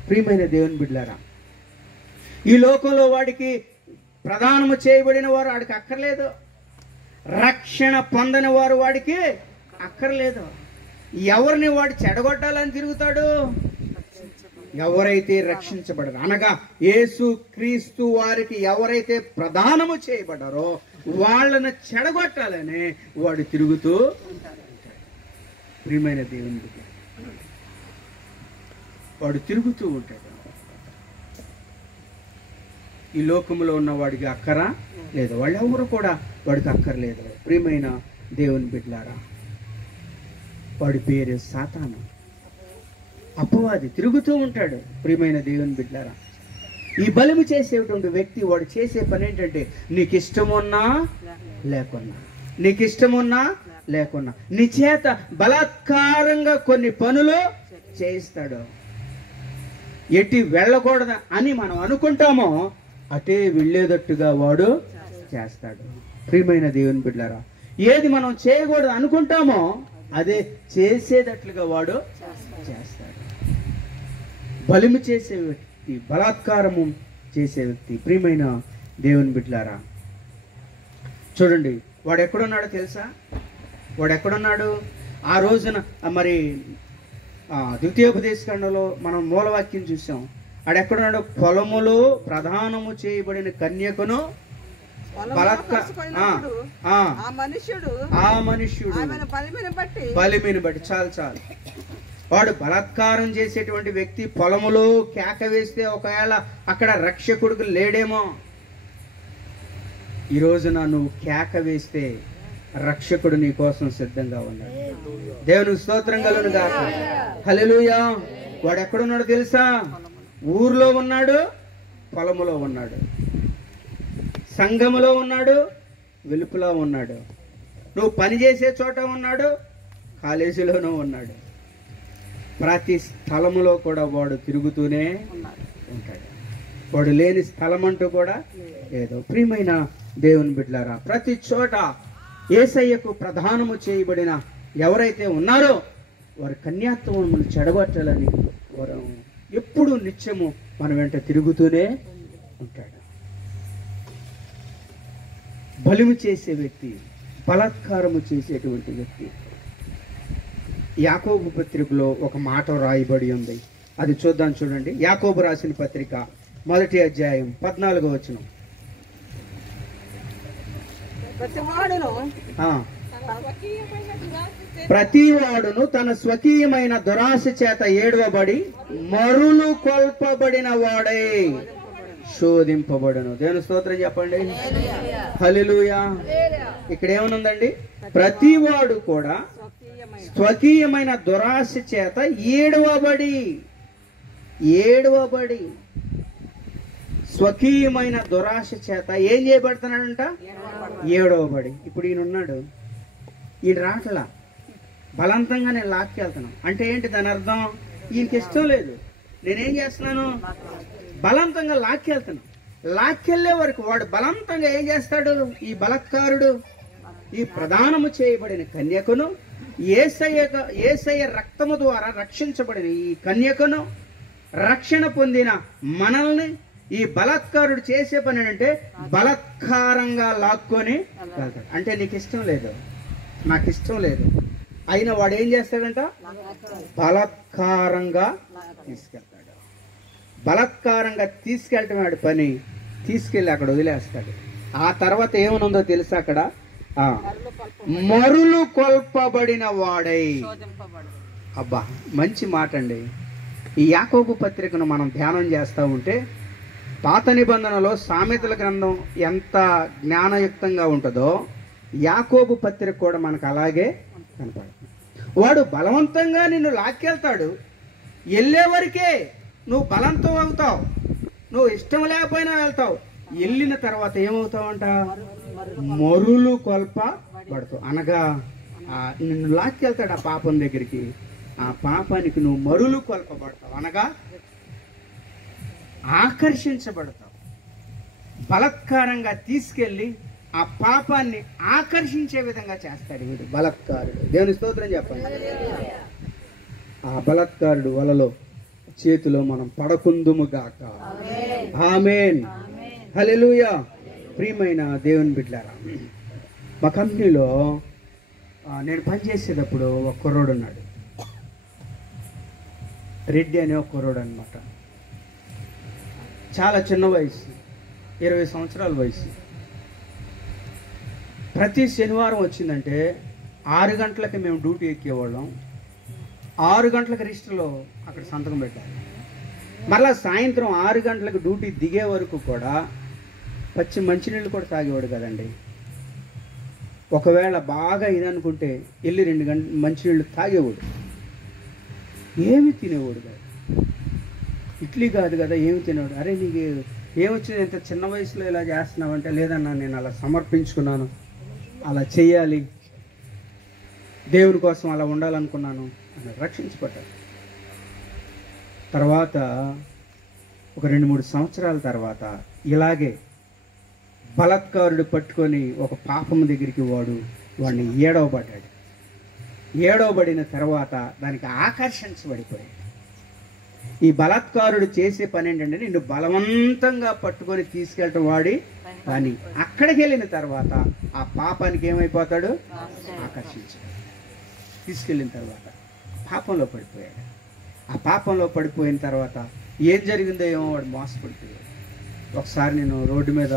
ప్రియమైన దేవుని బిడ్డలారా, ఈ లోకంలో వాడికి ప్రధానము చేయబడిన వారు వాడికి అక్కర్లేదు, రక్షణ పొందని వారు వాడికి అక్కర్లేదు. ఎవరిని వాడు చెడగొట్టాలని తిరుగుతాడు? ఎవరైతే రక్షించబడరు అనగా యేసు క్రీస్తు వారికి ఎవరైతే ప్రదానము చేయబడ్డారో వాళ్ళను చెడగొట్టాలని వాడు తిరుగుతూ ఉంటాడు. ప్రియమైన దేవుని బిడ్డ, వాడు తిరుగుతూ ఉంటాడు. ఈ లోకంలో ఉన్న వాడికి అక్కరా లేదు, వాళ్ళెవరు కూడా వాడికి అక్కర్లేదు. ప్రియమైన దేవుని బిడ్డలారా, వాడి పేరు సాతాను, అపవాది, తిరుగుతూ ఉంటాడు. ప్రియమైన దేవుని బిడ్డలారా, ఈ బలిము చేసేటువంటి వ్యక్తి వాడు చేసే పని ఏంటంటే నీకు ఇష్టమున్నా లేకున్నా, నీకు ఇష్టమున్నా లేకున్నా నీ చేత బలాత్కారంగా కొన్ని పనులు చేయిస్తాడు. ఎట్టి వెళ్ళకూడదు అని మనం అనుకుంటామో అటే వెళ్ళేటట్టుగా వాడు చేస్తాడు. ప్రియమైన దేవుని బిడ్డలారా, ఏది మనం చేయకూడదు అనుకుంటామో అదే చేసేటట్లుగా వాడు చేస్తాడు. బలిము చేసే వ్యక్తి, బలాత్కారము చేసే వ్యక్తి. ప్రియమైన దేవుని బిడ్డలారా, చూడండి వాడు ఎక్కడున్నాడో తెలుసా? వాడు ఎక్కడున్నాడు? ఆ రోజున మరి ద్వితీయోపదేశకాండంలో మనం మూలవాక్యం చూసాం. ఆడెక్కడున్నాడు? పొలములో ప్రధానము చేయబడిన కన్యకను ఆ మనుష్యుడు బలిమిని బట్టి చాలు వాడు బలాత్కారం చేసేటువంటి వ్యక్తి పొలములో కేక వేస్తే ఒకవేళ అక్కడ రక్షకుడికి లేడేమో. ఈ రోజున నువ్వు కేక వేస్తే రక్షకుడు నీ కోసం సిద్ధంగా ఉన్నాడు. దేవునికి స్తోత్రం కలుగును గాక. హల్లెలూయా. వాడు ఎక్కడున్నాడు తెలుసా? ఊర్లో ఉన్నాడు, పొలములో ఉన్నాడు, సంఘములో ఉన్నాడు, వెలుపులో ఉన్నాడు, నువ్వు పనిచేసే చోట ఉన్నాడు, కాలేజీలోనూ ఉన్నాడు. ప్రతి స్థలములో కూడా వాడు తిరుగుతూనే ఉంటాడు. వాడు లేని స్థలం అంటూ కూడా లేదు. ప్రియమైన దేవుని బిడ్డలారా, ప్రతి చోట యేసయ్యకు ప్రధానము చేయబడిన ఎవరైతే ఉన్నారో వారి కన్యాత్వమును చెడగొట్టాలని వారు ఎప్పుడు నిత్యము మన వెంట తిరుగుతూనే ఉంటాడు. బలిము చేసే వ్యక్తి, బలాత్కారము చేసేటువంటి వ్యక్తి. యాకోబు పత్రికలో ఒక మాట రాయబడి ఉంది, అది చూద్దాం. చూడండి, యాకోబు రాసిన పత్రిక 1వ అధ్యాయం 14వ వచనం. ప్రతివాడును తన స్వకీయమైన దురాశ చేత ఏడవబడి మరులు కొల్పబడిన వాడై శోధింపబడును. దేవుని స్తోత్రం చెప్పండి. హల్లెలూయా. ఇక్కడ ఏమనుందండి? ప్రతివాడు కూడా స్వకీయమైన దురాశ చేత ఏడవబడి స్వకీయమైన దురాశ చేత ఏం చేయబడుతున్నాడంట? ఏడవబడి. ఇప్పుడు ఈయన ఉన్నాడు, ఈయన రాట్లా, బలవంతంగా నేను లాక్కెళ్తున్నాను అంటే ఏంటి దాని అర్థం? ఈయనకి ఇష్టం లేదు, నేనేం చేస్తున్నాను? బలవంతంగా లాక్కెళ్తున్నాను. లాక్కెళ్లే వరకు వాడు బలవంతంగా ఏం చేస్తాడు? ఈ బలత్కారుడు ఈ ప్రదానము చేయబడిన కన్యకను, యేసయ్య రక్తము ద్వారా రక్షించబడిన ఈ కన్యకను, రక్షణ పొందిన మనల్ని ఈ బలాత్కారుడు చేసే పని అంటే బలాత్కారంగా లాక్కొని వెళ్తాడు. అంటే నీకు ఇష్టం లేదు, నాకు ఇష్టం లేదు, అయినా వాడు ఏం చేస్తాడంట? బలాత్కారంగా తీసుకెళ్తాడు. బలాత్కారంగా తీసుకెళ్ళటం వాడి పని. తీసుకెళ్ళి అక్కడ వదిలేస్తాడు. ఆ తర్వాత ఏమనుందో తెలుసా? అక్కడ మరులు కొల్పబడిన వాడై. అబ్బా, మంచి మాట అండి. ఈ యాకోబు పత్రికను మనం ధ్యానం చేస్తూ ఉంటే పాత నిబంధనలో సామెతల గ్రంథం ఎంత జ్ఞానయుక్తంగా ఉంటుందో యాకోబు పత్రిక కూడా మనకు అలాగే కనపడుతుంది. వాడు బలవంతంగా నిన్ను లాక్కెళ్తాడు. వెళ్ళే వరకే నువ్వు బలంతం అవుతావు, నువ్వు ఇష్టం లేకపోయినా వెళ్తావు. వెళ్ళిన తర్వాత ఏమవుతావంట? మరులు కొల్పబడతావు. అనగా నిన్ను లాక్కెళ్తాడు ఆ పాపం దగ్గరికి, ఆ పాపానికి నువ్వు మరులు కొల్పబడతావు, అనగా ఆకర్షించబడతావు. బలత్కారంగా తీసుకెళ్ళి ఆ పాపాన్ని ఆకర్షించే విధంగా చేస్తాడు వీడు బలత్కారుడు. దేవుని స్తోత్రం చెప్పండి. ఆ బలత్కారుడు వలలో చేతిలో మనం పడకుందుము గాక. ఆమేన్. హల్లెలూయా. ప్రియమైన దేవుని బిడ్డలారా, మా కంపెనీలో నేను పనిచేసేటప్పుడు ఒక కుర్రోడు ఉన్నాడు, రెడ్డి అనే ఒక కుర్రోడు అనమాట. చాలా చిన్న వయసు, 20 సంవత్సరాల వయసు. ప్రతి శనివారం వచ్చిందంటే 6 గంటలకి మేము డ్యూటీ ఎక్కేవాళ్ళం. 6 గంటలకు రిజిస్టర్లో అక్కడ సంతకం పెట్టాలి. మరలా సాయంత్రం 6 గంటలకు డ్యూటీ దిగే వరకు కూడా పచ్చి మంచినీళ్ళు కూడా తాగేవాడు కదండి. ఒకవేళ బాగా ఇదనుకుంటే వెళ్ళి 2 గంటలు మంచినీళ్ళు తాగేవాడు. ఏమి తినేవాడు కాదు, ఇడ్లీ కాదు కదా, ఏమి తినేవాడు. అరే నీకు ఏమొచ్చింది, ఇంత చిన్న వయసులో ఇలా చేస్తున్నావంటే, లేదన్నా నేను అలా సమర్పించుకున్నాను, అలా చెయ్యాలి, దేవుని కోసం అలా ఉండాలనుకున్నాను అని రక్షించబడ్డాడు. తర్వాత ఒక 2-3 సంవత్సరాల తర్వాత ఇలాగే బలాత్కారుడు పట్టుకొని ఒక పాపం దగ్గరికి వాడిని ఏడవబడ్డాడు. ఏడవబడిన తర్వాత దానికి ఆకర్షించబడిపోయాడు. ఈ బలాత్కారుడు చేసే పని ఏంటంటే నిన్ను బలవంతంగా పట్టుకొని తీసుకెళ్ళటం వాడి కానీ అక్కడికి వెళ్ళిన తర్వాత ఆ పాపానికి ఏమైపోతాడు? ఆకర్షించాడు. తీసుకెళ్ళిన తర్వాత పాపంలో పడిపోయాడు. ఆ పాపంలో పడిపోయిన తర్వాత ఏం జరిగిందో ఏమో వాడు మోసపడిపోయాడు. ఒకసారి నేను రోడ్డు మీద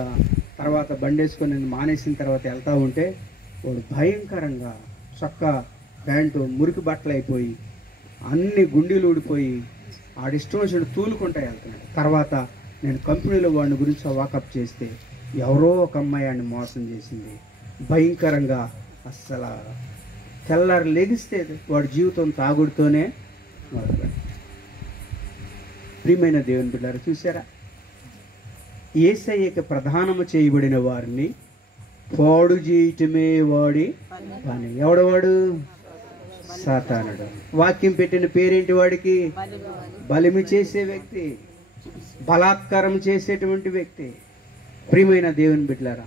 తర్వాత బండి వేసుకొని నేను మానేసిన తర్వాత వెళ్తూ ఉంటే వాడు భయంకరంగా చొక్కా ప్యాంటు మురికి బట్టలు అయిపోయి అన్ని గుండీలు ఊడిపోయి ఆడిష్టం వచ్చినట్టు తూలుకుంటా వెళ్తున్నాడు. తర్వాత నేను కంపెనీలో వాడిని గురించి వాకప్ చేస్తే ఎవరో ఒక అమ్మాయి వాడిని మోసం చేసింది. భయంకరంగా అస్సలు తెల్లారి లెగిస్తే వాడి జీవితం తాగుడుతోనే మొదలుపెట్టాడు. ప్రియమైన దేవుని బిడ్డలారా, చూసారా? యేసయ్యకి ప్రధానము చేయబడిన వారిని పాడు చేయటమే వాడి పని. ఎవడవాడు? సాతానుడు. వాక్యం పెట్టిన పేరేంటి వాడికి? బలిమి చేసే వ్యక్తి, బలాత్కారం చేసేటువంటి వ్యక్తి. ప్రియమైన దేవుని బిడ్డలారా,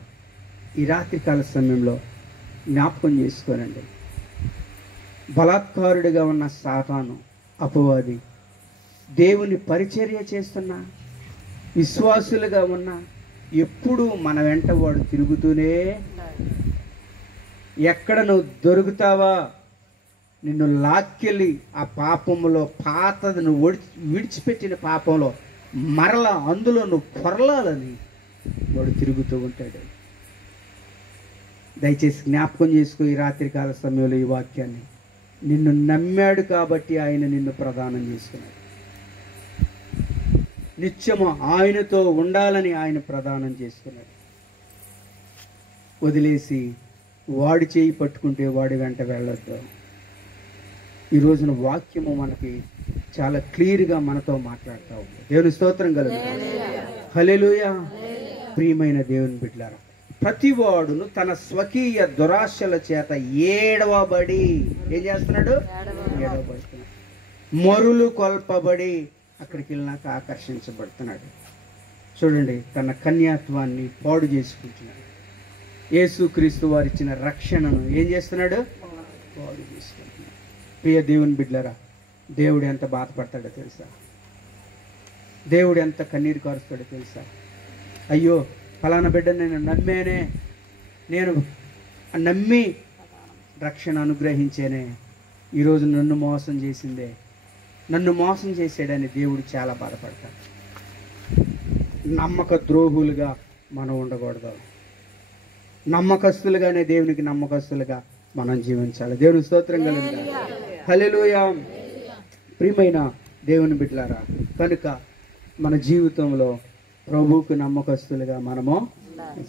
ఈ రాత్రికాల సమయంలో జ్ఞాపకం చేసుకోనండి. బలాత్కారుడిగా ఉన్న సాతాను అపవాది దేవుని పరిచర్య చేస్తున్నా, విశ్వాసులుగా ఉన్నా ఎప్పుడు మన వెంట వాడు తిరుగుతూనే, ఎక్కడ నువ్వు దొరుకుతావా, నిన్ను లాక్కెళ్ళి ఆ పాపంలో పాతది నువ్వు విడిచిపెట్టిన పాపంలో మరలా అందులో నువ్వు పొరలాలని వాడు తిరుగుతూ ఉంటాడు. దయచేసి జ్ఞాపకం చేసుకో ఈ రాత్రికాల సమయంలో ఈ వాక్యాన్ని. నిన్ను నమ్మాడు కాబట్టి ఆయన నిన్ను ప్రదానం చేసుకున్నాడు. నిత్యము ఆయనతో ఉండాలని ఆయన ప్రదానం చేసుకున్నాడు. వదిలేసి వాడి చేయి పట్టుకుంటే వాడి వెంట వెళ్ళొద్దు. ఈ రోజున వాక్యము మనకి చాలా క్లియర్గా మనతో మాట్లాడుతూ ఉంది. దేవుని స్తోత్రం కలుగుతుంది. హల్లెలూయా. ప్రియమైన దేవుని బిడ్డలారా, ప్రతివాడును తన స్వకీయ దురాశల చేత ఏడవబడి ఏం చేస్తున్నాడు? ఏడవబడుతున్నాడు. మరులు కొల్పబడి అక్కడికి వెళ్ళినాక ఆకర్షించబడుతున్నాడు. చూడండి, తన కన్యాత్వాన్ని పాడు చేసుకుంటున్నాడు. యేసుక్రీస్తు వారు ఇచ్చిన రక్షణను ఏం చేస్తున్నాడు? పాడు చేసుకుంటున్నాడు. ప్రియ దేవుని బిడ్డలారా, దేవుడు ఎంత బాధపడతాడో తెలుసా? దేవుడు ఎంత కన్నీరు కారుస్తాడో తెలుసా? అయ్యో, ఫలానా బిడ్డ నేను నమ్మానే, నేను నమ్మి రక్షణ అనుగ్రహించేనే, ఈరోజు నన్ను మోసం చేసిందే, నన్ను మోసం చేసాడని దేవుడు చాలా బాధపడతాడు. నమ్మక ద్రోహులుగా మనం ఉండకూడదు. నమ్మకస్తులుగానే దేవునికి నమ్మకస్తులుగా మనం జీవించాలి. దేవుని స్తోత్రం కలుగుతుంది. హల్లెలూయా. ప్రియమైన దేవుని బిడ్డలారా, కనుక మన జీవితంలో ప్రభువుకు నమ్మకస్తులుగా మనము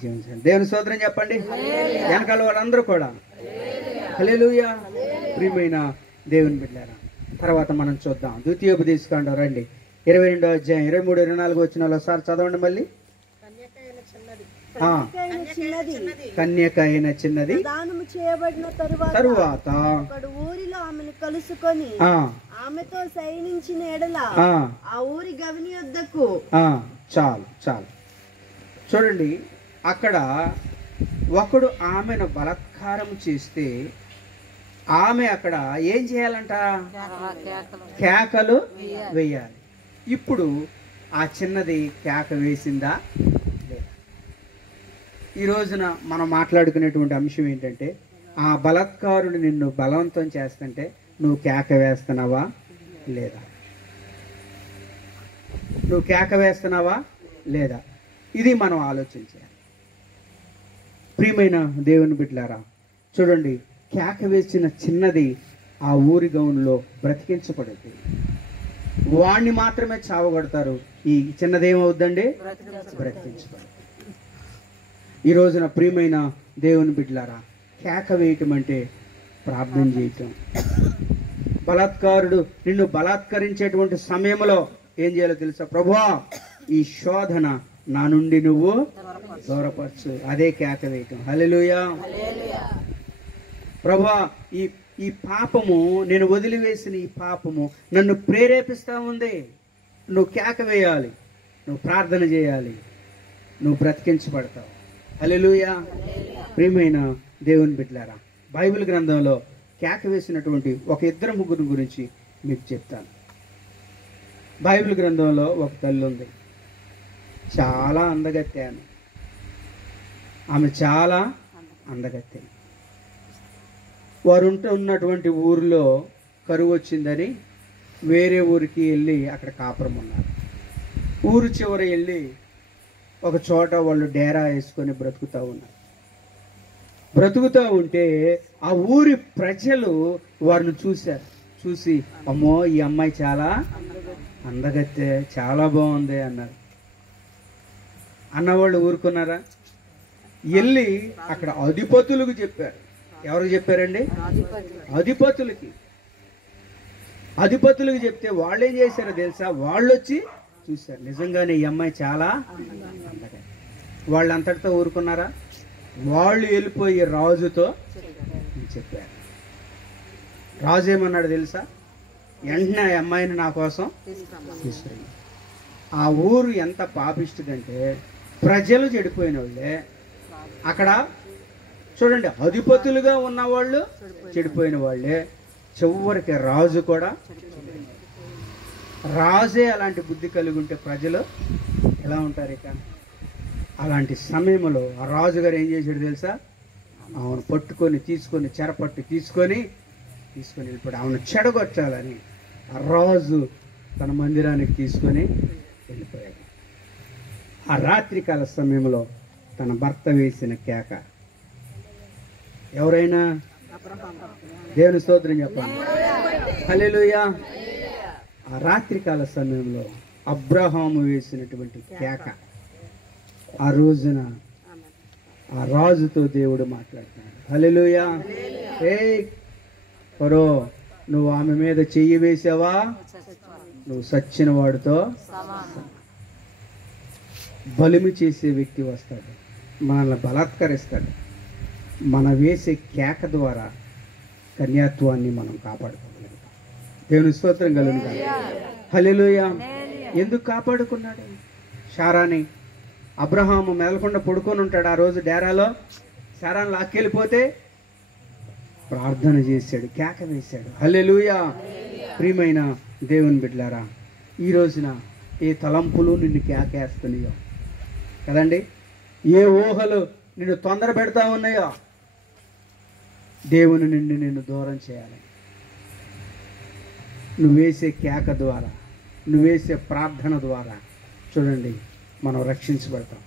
జీవించాలి. దేవుని స్తోత్రం చెప్పండి వెనకాల వాళ్ళందరూ కూడా. హల్లెలూయా. ప్రియమైన దేవుని బిడ్డలారా, తర్వాత మనం చూద్దాం ద్వితీయోపదేశకాండం రండి, 22వ అధ్యాయం 23, 24 వచనాలు ఒకసారి చదవండి మళ్ళీ. కన్యక అయిన చిన్నది దానము చేయబడిన తరువాత ఊరిలో ఆమెను కలుసుకొని ఆమెతో శయనించిన ఎడల ఆ ఊరి గవిని వద్దకు. చాలు చాలు. చూడండి, అక్కడ ఒకడు ఆమెను బలాత్కారం చేస్తే ఆమె అక్కడ ఏం చేయాలంట? కేకలు వేయాలి. ఇప్పుడు ఆ చిన్నది కేక వేసిందా? ఈ రోజున మనం మాట్లాడుకునేటువంటి అంశం ఏంటంటే, ఆ బలాత్కారుడు నిన్ను బలవంతం చేస్తుంటే నువ్వు కేక వేస్తున్నావా లేదా? నువ్వు కేక వేస్తున్నావా లేదా? ఇది మనం ఆలోచించాలి. ప్రియమైన దేవుని బిడ్డలారా, చూడండి, కేక వేసిన చిన్నది ఆ ఊరి గౌన్లో బ్రతికించబడింది. వాణ్ణి మాత్రమే చావగొడతారు. ఈ చిన్నదేమవుద్దండి? బ్రతికించబడి. ఈ రోజున ప్రియమైన దేవుని బిడ్డలారా, కేక వేయటం అంటే ప్రార్థన చేయటం. బలాత్కారుడు నిన్ను బలాత్కరించేటువంటి సమయంలో ఏం చేయాలో తెలుసా? ప్రభువా, ఈ శోధన నా నుండి నువ్వు దూరపరచు. అదే కేక వేయటం. హల్లెలూయా. ప్రభువా, ఈ పాపము, నేను వదిలివేసిన ఈ పాపము నన్ను ప్రేరేపిస్తూ ఉంది. నువ్వు కేక వేయాలి, నువ్వు ప్రార్థన చేయాలి, నువ్వు బ్రతికించబడతావు. హల్లెలూయా. ప్రియమైన దేవుని బిడ్డలారా, బైబిల్ గ్రంథంలో కేక వేసినటువంటి ఒక 2-3 గురించి మీకు చెప్తాను. బైబిల్ గ్రంథంలో ఒక తల్లి ఉంది, చాలా అందగత్తె. ఆమె చాలా అందగత్తె. వారు ఉన్నటువంటి ఊరిలో కరువు వచ్చిందని వేరే ఊరికి వెళ్ళి అక్కడ కాపురం ఉన్నారు. ఊరు చివర వెళ్ళి ఒక చోట వాళ్ళు డేరా వేసుకొని బ్రతుకుతూ ఉన్నారు. బ్రతుకుతూ ఉంటే ఆ ఊరి ప్రజలు వారిని చూశారు. చూసి, అమ్మో ఈ అమ్మాయి చాలా అందగత్తె, చాలా బాగుంది అన్నారు. అన్నవాళ్ళు ఊరుకున్నారా? వెళ్ళి అక్కడ అధిపతులకు చెప్పారు. ఎవరికి చెప్పారండి? అధిపతులకు చెప్తే వాళ్ళు ఏం చేశారో తెలుసా? వాళ్ళు వచ్చి చూశారు, నిజంగానే ఈ అమ్మాయి చాలా అందగత్తె. వాళ్ళు అంతటితో ఊరుకున్నారా? వాళ్ళు వెళ్ళిపోయి రాజుతో చెప్పారు. రాజు ఏమన్నాడు తెలుసా? వెంటనే ఆ అమ్మాయిని నా కోసం తీసుకురండి. ఆ ఊరు ఎంత పాపిష్టిదంటే ప్రజలు చెడిపోయిన వాళ్ళే. అక్కడ చూడండి, అధిపతులుగా ఉన్నవాళ్ళు చెడిపోయిన వాళ్ళే, చివరికి రాజు కూడా. రాజే అలాంటి బుద్ధి కలిగి ఉంటే ప్రజలు ఎలా ఉంటారు? ఇక అలాంటి సమయంలో ఆ రాజుగారు ఏం చేశాడు తెలుసా? ఆమెను పట్టుకొని చెరపట్టి తీసుకొని వెళ్ళిపోయాడు. ఆమెను చెడగొట్టాలని ఆ రాజు తన మందిరానికి తీసుకొని వెళ్ళిపోయాడు. ఆ రాత్రికాల సమయంలో తన భర్త వేసిన కేక, ఎవరైనా దేవుని స్తోత్రం చెప్పండి. హల్లెలూయా. ఆ రాత్రికాల సమయంలో అబ్రహాము వేసినటువంటి కేక, ఆ రోజున ఆ రాజుతో దేవుడు మాట్లాడుతున్నాడు. హల్లెలూయా. ఫరో, నువ్వు ఆమె మీద చెయ్యి వేసావా, నువ్వు సచ్చిన వాడితో. బలిమి చేసే వ్యక్తి వస్తాడు, మనల్ని బలాత్కరిస్తాడు. మన వేసే కేక ద్వారా కన్యాత్వాన్ని మనం కాపాడుకోగలుగుతాం. దేవుని స్తోత్రం కలుగుతాం. హల్లెలూయా. ఎందుకు కాపాడుకున్నాడు? శారాని, అబ్రహాము మేలకుండా పడుకొని ఉంటాడు ఆ రోజు డేరాలో. శారాను లాక్కెళ్ళిపోతే ప్రార్థన చేశాడు, కేక వేశాడు. హల్లెలూయా. ప్రియమైన దేవుని బిడ్డలారా, ఈ రోజున ఏ తలంపులు నిన్ను కేకేస్తున్నాయో కదండి, ఏ ఊహలు నిన్ను తొందర పెడతా ఉన్నాయో, దేవుని నుండి నిన్ను దూరం చేయాలి. నువ్వేసే కేక ద్వారా, నువ్వేసే ప్రార్థన ద్వారా చూడండి మనం రక్షించబడతాం.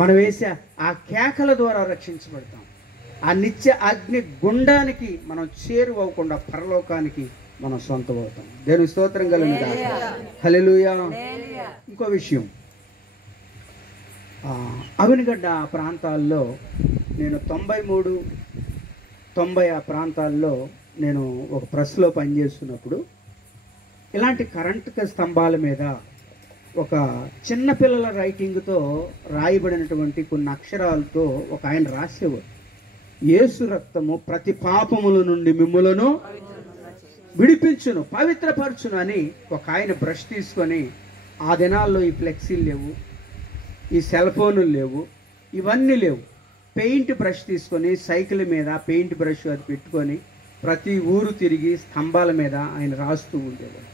మనం వేసే ఆ కేకల ద్వారా రక్షించబడతాం. ఆ నిత్య అగ్ని గుండానికి మనం చేరువవ్వకుండా పరలోకానికి మనం సొంతం అవుతాం. దేవుని స్తోత్రం కలుగుగా. హల్లెలూయా. ఇంకో విషయం, అవినిగడ్డ ప్రాంతాల్లో నేను 93, 90 ఆ ప్రాంతాల్లో నేను ఒక ప్రెస్లో పనిచేస్తున్నప్పుడు ఇలాంటి కరెంటు స్తంభాల మీద ఒక చిన్నపిల్లల రైటింగ్తో రాయబడినటువంటి కొన్ని అక్షరాలతో ఒక ఆయన రాసేవాడు, యేసు రక్తము ప్రతి పాపముల నుండి మిమ్ములను విడిపించును, పవిత్రపరచును అని ఒక ఆయన బ్రష్ తీసుకొని, ఆ దినాల్లో ఈ ఫ్లెక్సీలు లేవు, ఈ సెల్ ఫోన్లు లేవు, ఇవన్నీ లేవు, పెయింట్ బ్రష్ తీసుకొని సైకిల్ మీద పెయింట్ బ్రష్ అది పెట్టుకొని ప్రతి ఊరు తిరిగి స్తంభాల మీద ఆయన రాస్తూ ఉండేవాడు.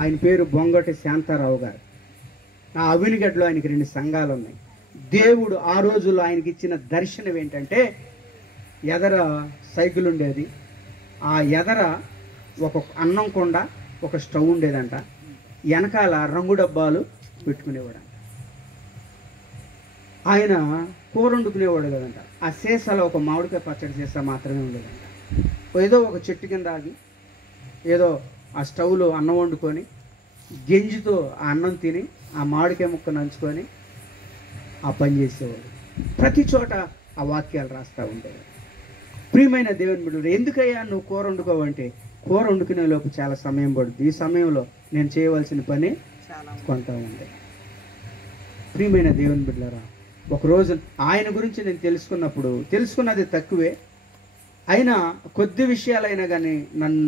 ఆయన పేరు బొంగటి శాంతారావు గారు. నా అవినిగడ్డలో ఆయనకి 2 సంఘాలు ఉన్నాయి. దేవుడు ఆ రోజుల్లో ఆయనకి ఇచ్చిన దర్శనం ఏంటంటే, ఎదర సైకిల్ ఉండేది, ఆ ఎదర ఒక అన్నం కొండ, ఒక స్టవ్ ఉండేదంట, వెనకాల రంగు డబ్బాలు పెట్టుకునేవాడు. ఆయన కూర వండుకునేవాడు కదంట, ఆ సీసాలో ఒక మామిడికాయ పచ్చడి సీసా మాత్రమే ఉండేదంట. ఏదో ఒక చెట్టు కింద ఆగి ఏదో ఆ స్టవ్లో అన్నం వండుకొని గెంజితో ఆ అన్నం తిని ఆ మామిడికాయ ముక్క నంచుకొని ఆ పని చేసేవాడు. ప్రతి చోట ఆ వాక్యాలు రాస్తూ ఉండేవాడు. ప్రియమైన దేవుని బిడ్డలు, ఎందుకయ్యా నువ్వు కూర వండుకోవంటే, కూర వండుకునే లోపు చాలా సమయం పడుతుంది, ఈ సమయంలో నేను చేయవలసిన పని కొంత ఉంది. ప్రియమైన దేవుని బిడ్డలారా, ఒకరోజు ఆయన గురించి నేను తెలుసుకున్నది తక్కువే, అయినా కొద్ది విషయాలైనా కానీ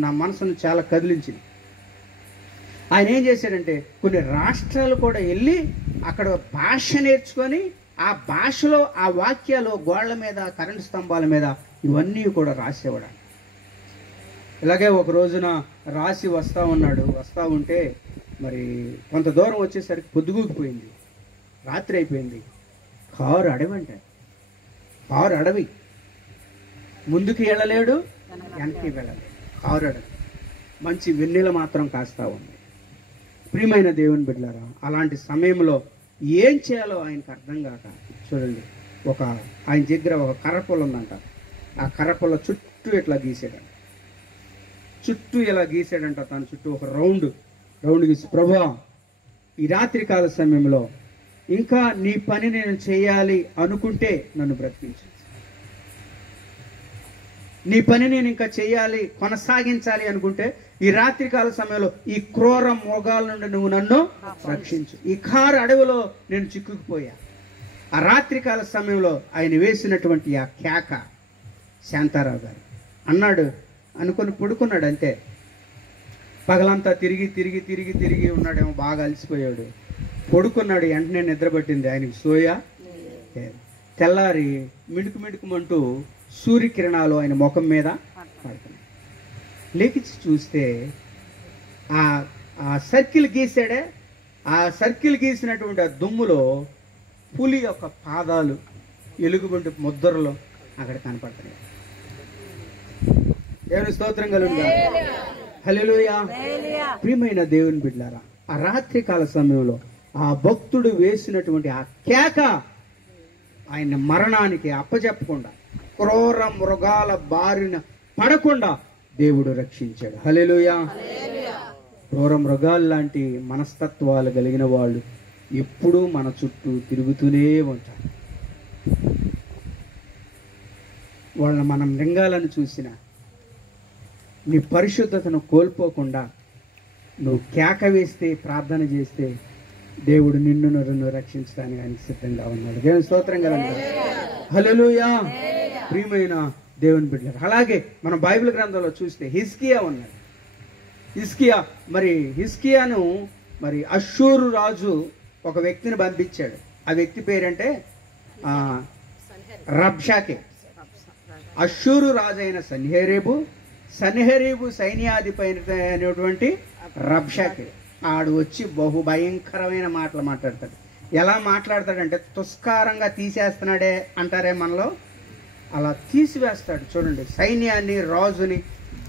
నా మనసును చాలా కదిలించింది. ఆయన ఏం చేశాడంటే, కొన్ని రాష్ట్రాలు కూడా వెళ్ళి అక్కడ భాష నేర్చుకొని ఆ భాషలో ఆ వాక్యాలు గోళ్ల మీద, కరెంటు స్తంభాల మీద ఇవన్నీ కూడా రాసేవాడు. ఇలాగే ఒక రోజున రాసి వస్తూ ఉంటే మరి కొంత దూరం వచ్చేసరికి పొద్దుగూకిపోయింది, రాత్రి అయిపోయింది. కారు అడవి. ముందుకు వెళ్ళలేడు, వెనక్కి వెళ్ళలేడు, కారడు. మంచి వెన్నెల మాత్రం కాస్తా ఉంది. ప్రియమైన దేవుని బిడ్డలారా, అలాంటి సమయంలో ఏం చేయాలో ఆయనకు అర్థం కాక, చూడండి, ఆయన దగ్గర ఒక కర్రపుల్ల ఉందంట. ఆ కర్రపుల్ల చుట్టూ ఇట్లా గీసాడంట, చుట్టూ ఇలా గీసాడంట. తన చుట్టూ ఒక రౌండ్ గీసి, ప్రభువా, ఈ రాత్రికాల సమయంలో ఇంకా నీ పని నేను చేయాలి అనుకుంటే నన్ను బ్రతికించు. నీ పని నేను ఇంకా చేయాలి, కొనసాగించాలి అనుకుంటే ఈ రాత్రికాల సమయంలో ఈ క్రూర మృగాల నుండి నువ్వు నన్ను రక్షించు. ఈ కారు అడవిలో నేను చిక్కుకుపోయా. ఆ రాత్రికాల సమయంలో ఆయన వేసినటువంటి ఆ కేక, శాంతారావు గారు అన్నాడు అనుకొని పడుకున్నాడు అంతే. పగలంతా తిరిగి ఉన్నాడేమో, బాగా అలసిపోయాడు, పడుకున్నాడు. వెంటనే నిద్రపట్టింది ఆయనకి. సోయా తెల్లారి మిడుకుమంటూ సూర్యకిరణాలు ఆయన ముఖం మీద పడుతున్నాయి. లేకిచ్చి చూస్తే ఆ సర్కిల్ గీసాడే, ఆ సర్కిల్ గీసినటువంటి ఆ దుమ్ములో పులి యొక్క పాదాలు, ఎలుగుబంటి ముద్రలు అక్కడ కనపడుతున్నాయి. దేవుని స్తోత్రం కలుగుగా. హల్లెలూయా. ప్రియమైన దేవుని బిడ్డలారా, ఆ రాత్రికాల సమయంలో ఆ భక్తుడు వేసినటువంటి ఆ కేక ఆయన మరణానికి అప్పచెప్పకుండా, క్రూర మృగాల బారిన పడకుండా దేవుడు రక్షించాడు. హల్లెలూయా. క్రూర మృగాలు లాంటి మనస్తత్వాలు కలిగిన వాళ్ళు ఎప్పుడూ మన చుట్టూ తిరుగుతూనే ఉంటారు. వాళ్ళని మనం లింగాలను చూసిన నీ పరిశుద్ధతను కోల్పోకుండా నువ్వు కేక వేస్తే, ప్రార్థన చేస్తే దేవుడు నిన్ను రక్షించడానికి ఆయన సిద్ధంగా ఉన్నాడు. దేవుని స్తోత్రం కలండి. హల్లెలూయా. ప్రియమైన దేవుని బిడ్డలారా, అలాగే మనం బైబిల్ గ్రంథంలో చూస్తే హిజ్కియా ఉన్నాడు. హిజ్కియాను అష్షూరు రాజు ఒక వ్యక్తిని పంపించాడు. ఆ వ్యక్తి పేరంటే రబ్షాకే. అష్షూరు రాజు అయిన సన్హెరీబు సైన్యాధిపతి అయినటువంటి రబ్షాకే ఆడు వచ్చి బహు భయంకరమైన మాటలు మాట్లాడతాడు. ఎలా మాట్లాడతాడంటే, తుస్కారంగా తీసేస్తున్నాడే అంటారే మనలో, అలా తీసివేస్తాడు. చూడండి, సైన్యాన్ని, రాజుని,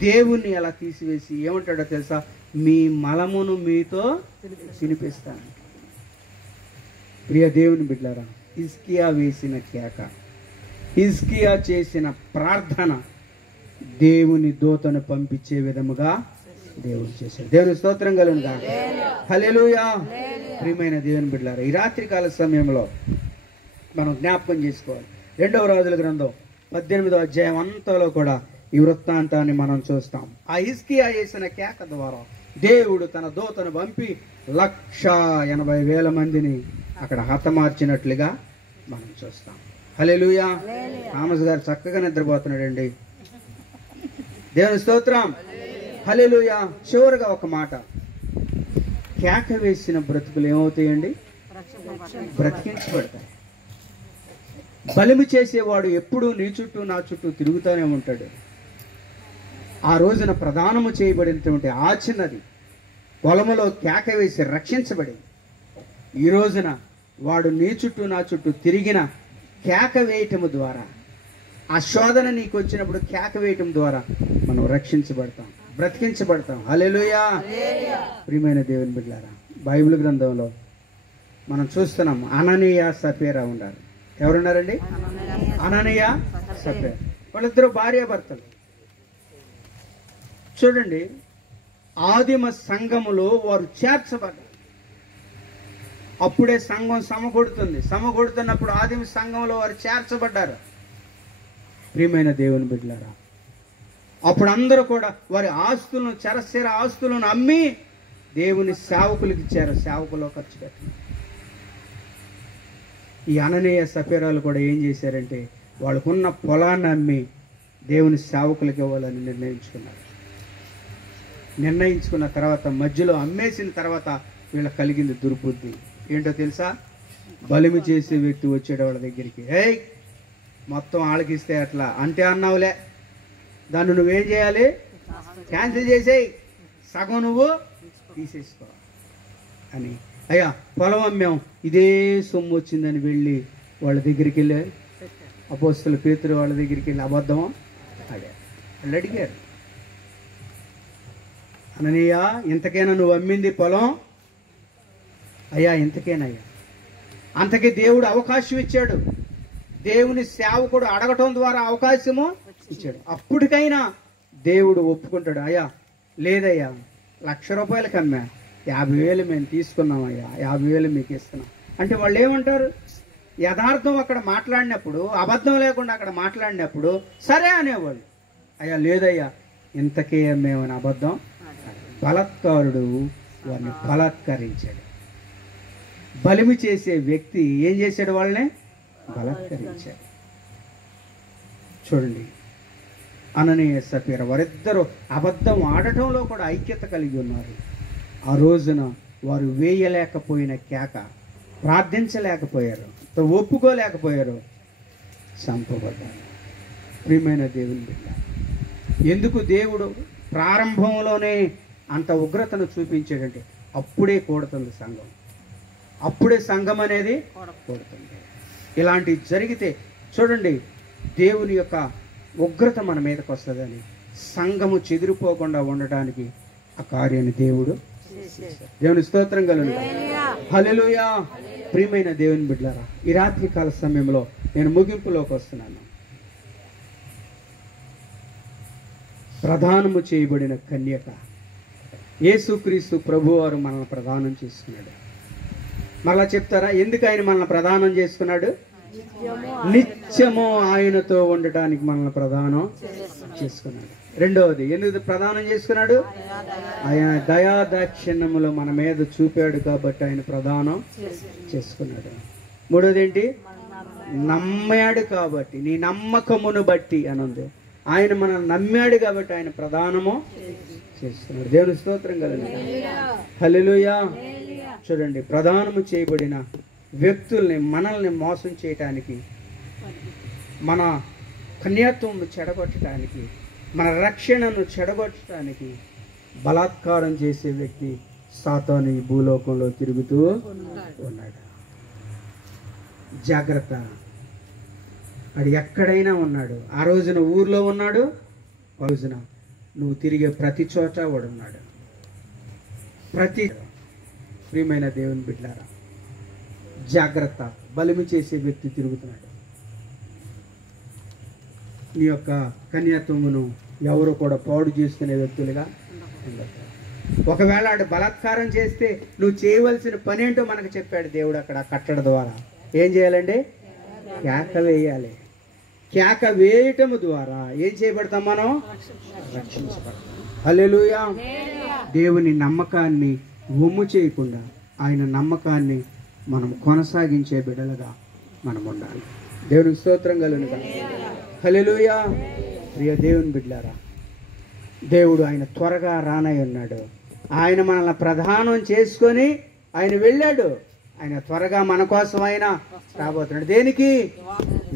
దేవుణ్ణి అలా తీసివేసి ఏమంటాడో తెలుసా? మీ మలమును మీతో తినిపిస్తాను. ప్రియ దేవుని బిడ్డలారా, హిజ్కియా వేసిన కేక, హిజ్కియా చేసిన ప్రార్థన దేవుని దూతను పంపించే విధముగా దేవుడు చేశాడు. దేవుని స్తోత్రం కలుగుగా. హల్లెలూయా. ప్రియమైన దేవుని బిడ్డలారా, ఈ రాత్రికాల సమయంలో మనం జ్ఞాపకం చేసుకోవాలి. 2వ రాజుల గ్రంథం 18వ అధ్యాయం అంతలో కూడా ఈ వృత్తాంతాన్ని మనం చూస్తాం. ఆ హిజ్కియా చేసిన కేక ద్వారా దేవుడు తన దూతను పంపి 180,000 మందిని అక్కడ హతమార్చినట్లుగా మనం చూస్తాం. హల్లెలూయా. థామస్ గారు చక్కగా నిద్రపోతున్నాడండి. దేవుని స్తోత్రం. హల్లెలూయా. చివరిగా ఒక మాట, కేక వేసిన బ్రతుకులు ఏమవుతాయండి? బ్రతికించబడతాయి. బలిమి చేసేవాడు ఎప్పుడూ నీ చుట్టూ నా చుట్టూ తిరుగుతూనే ఉంటాడు. ఆ రోజున ప్రదానము చేయబడినటువంటి ఆ చిన్నది పొలములో కేక వేసి రక్షించబడింది. ఈ రోజున వాడు నీ చుట్టూ నా చుట్టూ తిరిగిన కేక వేయటము ద్వారా, ఆ శోధన నీకు వచ్చినప్పుడు కేక వేయటం ద్వారా మనం రక్షించబడతాం, బ్రతికించబడతాం. హల్లెలూయా. ప్రియమైన దేవుని బిడ్డలారా, బైబిల్ గ్రంథంలో మనం చూస్తున్నాం, అననీయ సఫీరా ఉన్నారు. ఎవరున్నారండి? అననీయ సఫీరా. వాళ్ళిద్దరు భార్యాభర్తలు. చూడండి, ఆదిమ సంఘములో వారు చేర్చబడ్డారు. అప్పుడే సంఘం సమకూడుతున్నప్పుడు ఆదిమ సంఘంలో వారు చేర్చబడ్డారు. ప్రియమైన దేవుని బిడ్డలారా, అప్పుడు అందరూ కూడా వారి ఆస్తులను, చరస్థిర ఆస్తులను అమ్మి దేవుని సేవకులకు ఇచ్చారు. సేవకులో ఖర్చు పెట్టారు. ఈ అననీయ సఫీరాలు కూడా ఏం చేశారంటే, వాళ్ళకున్న పొలాన్ని అమ్మి దేవుని సేవకులకు ఇవ్వాలని నిర్ణయించుకున్న తర్వాత, మధ్యలో అమ్మేసిన తర్వాత వీళ్ళకి కలిగింది దుర్బుద్ధి. ఏంటో తెలుసా? బలిమి చేసే వ్యక్తి వచ్చాడు వాళ్ళ దగ్గరికి. ఏయ్, మొత్తం ఆలకిస్తే అట్లా అంటే అన్నావులే, దాన్ని నువ్వేం చేయాలి? క్యాన్సిల్ చేసేయి, సగం నువ్వు తీసేసుకో అని. అయ్యా, పొలం అమ్మాం, ఇదే సొమ్ము వచ్చిందని వెళ్ళి వాళ్ళ దగ్గరికి వెళ్ళి, అపోస్తలుల పేతురు వాళ్ళ దగ్గరికి వెళ్ళి, అబద్ధమా అదే వాళ్ళు అడిగారు, అననీయ ఇంతకైనా నువ్వు అమ్మింది పొలం? అయ్యా ఇంతకేనయ్యా. అంతకీ దేవుడు అవకాశం ఇచ్చాడు. దేవుని సేవకుడు అడగటం ద్వారా అవకాశము ఇచ్చాడు. అప్పటికైనా దేవుడు ఒప్పుకుంటాడు. అయ్యా లేదయ్యా, 1,00,000 రూపాయలకి అమ్మా, 50,000 మేము తీసుకున్నామయ్యా, 50,000 మీకు ఇస్తున్నాం అంటే వాళ్ళు ఏమంటారు? యథార్థం అక్కడ మాట్లాడినప్పుడు, అబద్ధం లేకుండా అక్కడ మాట్లాడినప్పుడు సరే అనేవాళ్ళు. అయ్యా లేదయ్యా ఇంతకే మేమని అబద్ధం. బలాత్కారుడు వారిని బలాత్కరించాడు. బలిమి చేసే వ్యక్తి ఏం చేశాడు? వాళ్ళని బలాత్కరించాడు. చూడండి, అననీయ సఫీరా వారిద్దరూ అబద్ధం ఆడటంలో కూడా ఐక్యత కలిగి ఉన్నారు. ఆ రోజున వారు వేయలేకపోయిన కేక, ప్రార్థించలేకపోయారు, ఒప్పుకోలేకపోయారు, చంపబడ్డారు. ప్రియమైన దేవుని బిడ్డ, ఎందుకు దేవుడు ప్రారంభంలోనే అంత ఉగ్రతను చూపించాడంటే అప్పుడే కూడుతుంది సంఘం, అప్పుడే సంఘం అనేది కూడుతుంది. ఇలాంటివి జరిగితే చూడండి, దేవుని యొక్క ఉగ్రత మన మీదకి వస్తుందని, సంఘము చెదిరిపోకుండా ఉండటానికి ఆ కార్యాన్ని దేవుడు దేవుని స్తోత్రం కలుగును. హల్లెలూయా. ప్రియమైన దేవుని బిడ్డలారా, ఈ రాత్రి కాల సమయంలో నేను ముగింపులోకి వస్తున్నాను. ప్రదానము చేయబడిన కన్యక యేసుక్రీస్తు ప్రభువారు మనల్ని ప్రదానం చేసుకున్నాడు. మరలా చెప్తారా ఎందుకు ఆయన మనల్ని ప్రదానం చేసుకున్నాడు? నిత్యము ఆయనతో ఉండటానికి మనల్ని ప్రదానం చేసుకున్నాడు. రెండవది ఎందుకు ప్రదానం చేసుకున్నాడు? ఆయన దయాదాక్షిణ్యములు మన మీద చూపాడు కాబట్టి ఆయన ప్రదానం చేసుకున్నాడు. మూడోది ఏంటి? నమ్మాడు కాబట్టి, నీ నమ్మకమును బట్టి అని ఉంది. ఆయన మనల్ని నమ్మాడు కాబట్టి ఆయన ప్రదానము చేసుకున్నాడు. దేవుని స్తోత్రం కలుగును. హల్లెలూయా. చూడండి, ప్రదానము చేయబడిన వ్యక్తుల్ని, మనల్ని మోసం చేయటానికి, మన కన్యాత్వమును చెడగొట్టడానికి, మన రక్షణను చెడగొట్టడానికి బలాత్కారం చేసే వ్యక్తి సాతాను ఈ భూలోకంలో తిరుగుతూ ఉన్నాడు. జాగ్రత్త, అది ఎక్కడైనా ఉన్నాడు. ఆ రోజున ఊర్లో ఉన్నాడు, ఆ రోజున నువ్వు తిరిగే ప్రతి చోట వాడున్నాడు. ప్రతి ప్రియమైన దేవుని బిడ్డలారా, జాగ్రత్త, బలిమి చేసే వ్యక్తి తిరుగుతున్నాడు. నీ యొక్క కన్యాత్వమును ఎవరు కూడా పాడు చేసుకునే వ్యక్తులుగా ఉండదు. ఒకవేళ ఆడు బలాత్కారం చేస్తే నువ్వు చేయవలసిన పని ఏంటో మనకు చెప్పాడు దేవుడు అక్కడ కట్టడ ద్వారా. ఏం చేయాలండి? కేక వేయాలి. కేక వేయటము ద్వారా ఏం చేయబడతాం? మనం రక్షించబడతాం. హల్లెలూయా. దేవుని నమ్మకాన్ని వమ్ము చేయకుండా ఆయన నమ్మకాన్ని మనం కొనసాగించే బిడ్డలుగా మనం ఉండాలి. దేవునికి స్తోత్రం కలుగును. హల్లెలూయా. ప్రియ దేవుని బిడ్డలారా, దేవుడు ఆయన త్వరగా రానై ఉన్నాడు. ఆయన మనల్ని ప్రదానం చేసుకొని ఆయన వెళ్ళాడు. ఆయన త్వరగా మన కోసం ఆయన రాబోతున్నాడు. దేనికి?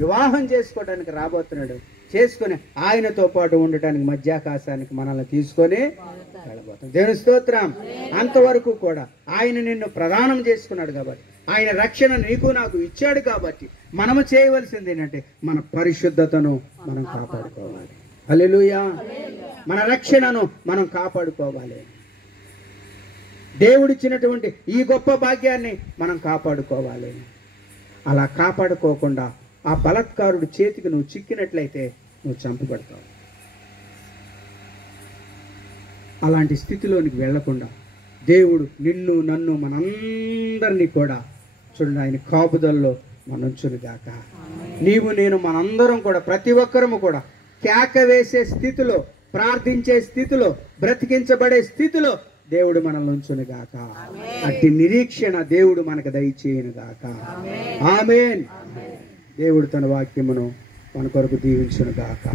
వివాహం చేసుకోవడానికి రాబోతున్నాడు. చేసుకొని ఆయనతో పాటు ఉండటానికి మధ్యాకాశానికి మనల్ని తీసుకొని వెళ్ళబోతున్నాడు. దేవుని స్తోత్రం. అంతవరకు కూడా ఆయన నిన్ను ప్రదానం చేసుకున్నాడు కాబట్టి, ఆయన రక్షణ నీకు నాకు ఇచ్చాడు కాబట్టి మనము చేయవలసింది ఏంటంటే మన పరిశుద్ధతను మనం కాపాడుకోవాలి. హల్లెలూయా. మన రక్షణను మనం కాపాడుకోవాలి. దేవుడిచ్చినటువంటి ఈ గొప్ప భాగ్యాన్ని మనం కాపాడుకోవాలి. అలా కాపాడుకోకుండా ఆ బలాత్కారుడి చేతికి నువ్వు చిక్కినట్లయితే నువ్వు చంపబడతావు. అలాంటి స్థితిలోనికి వెళ్లకుండా దేవుడు నిన్ను, నన్ను, మనందరినీ కూడా చూడండి ఆయన కాపుదల్లో మనుంచునుగాక. నీవు నేను మనందరం కూడా, ప్రతి ఒక్కరము కూడా కేక వేసే స్థితిలో, ప్రార్థించే స్థితిలో, బ్రతికించబడే స్థితిలో దేవుడు మనల్ని ఉంచునుగాక. అట్టి నిరీక్షణ దేవుడు మనకు దయచేయునుగాక. ఆమేన్. దేవుడు తన వాక్యమును మన కొరకు దీవించునుగాక.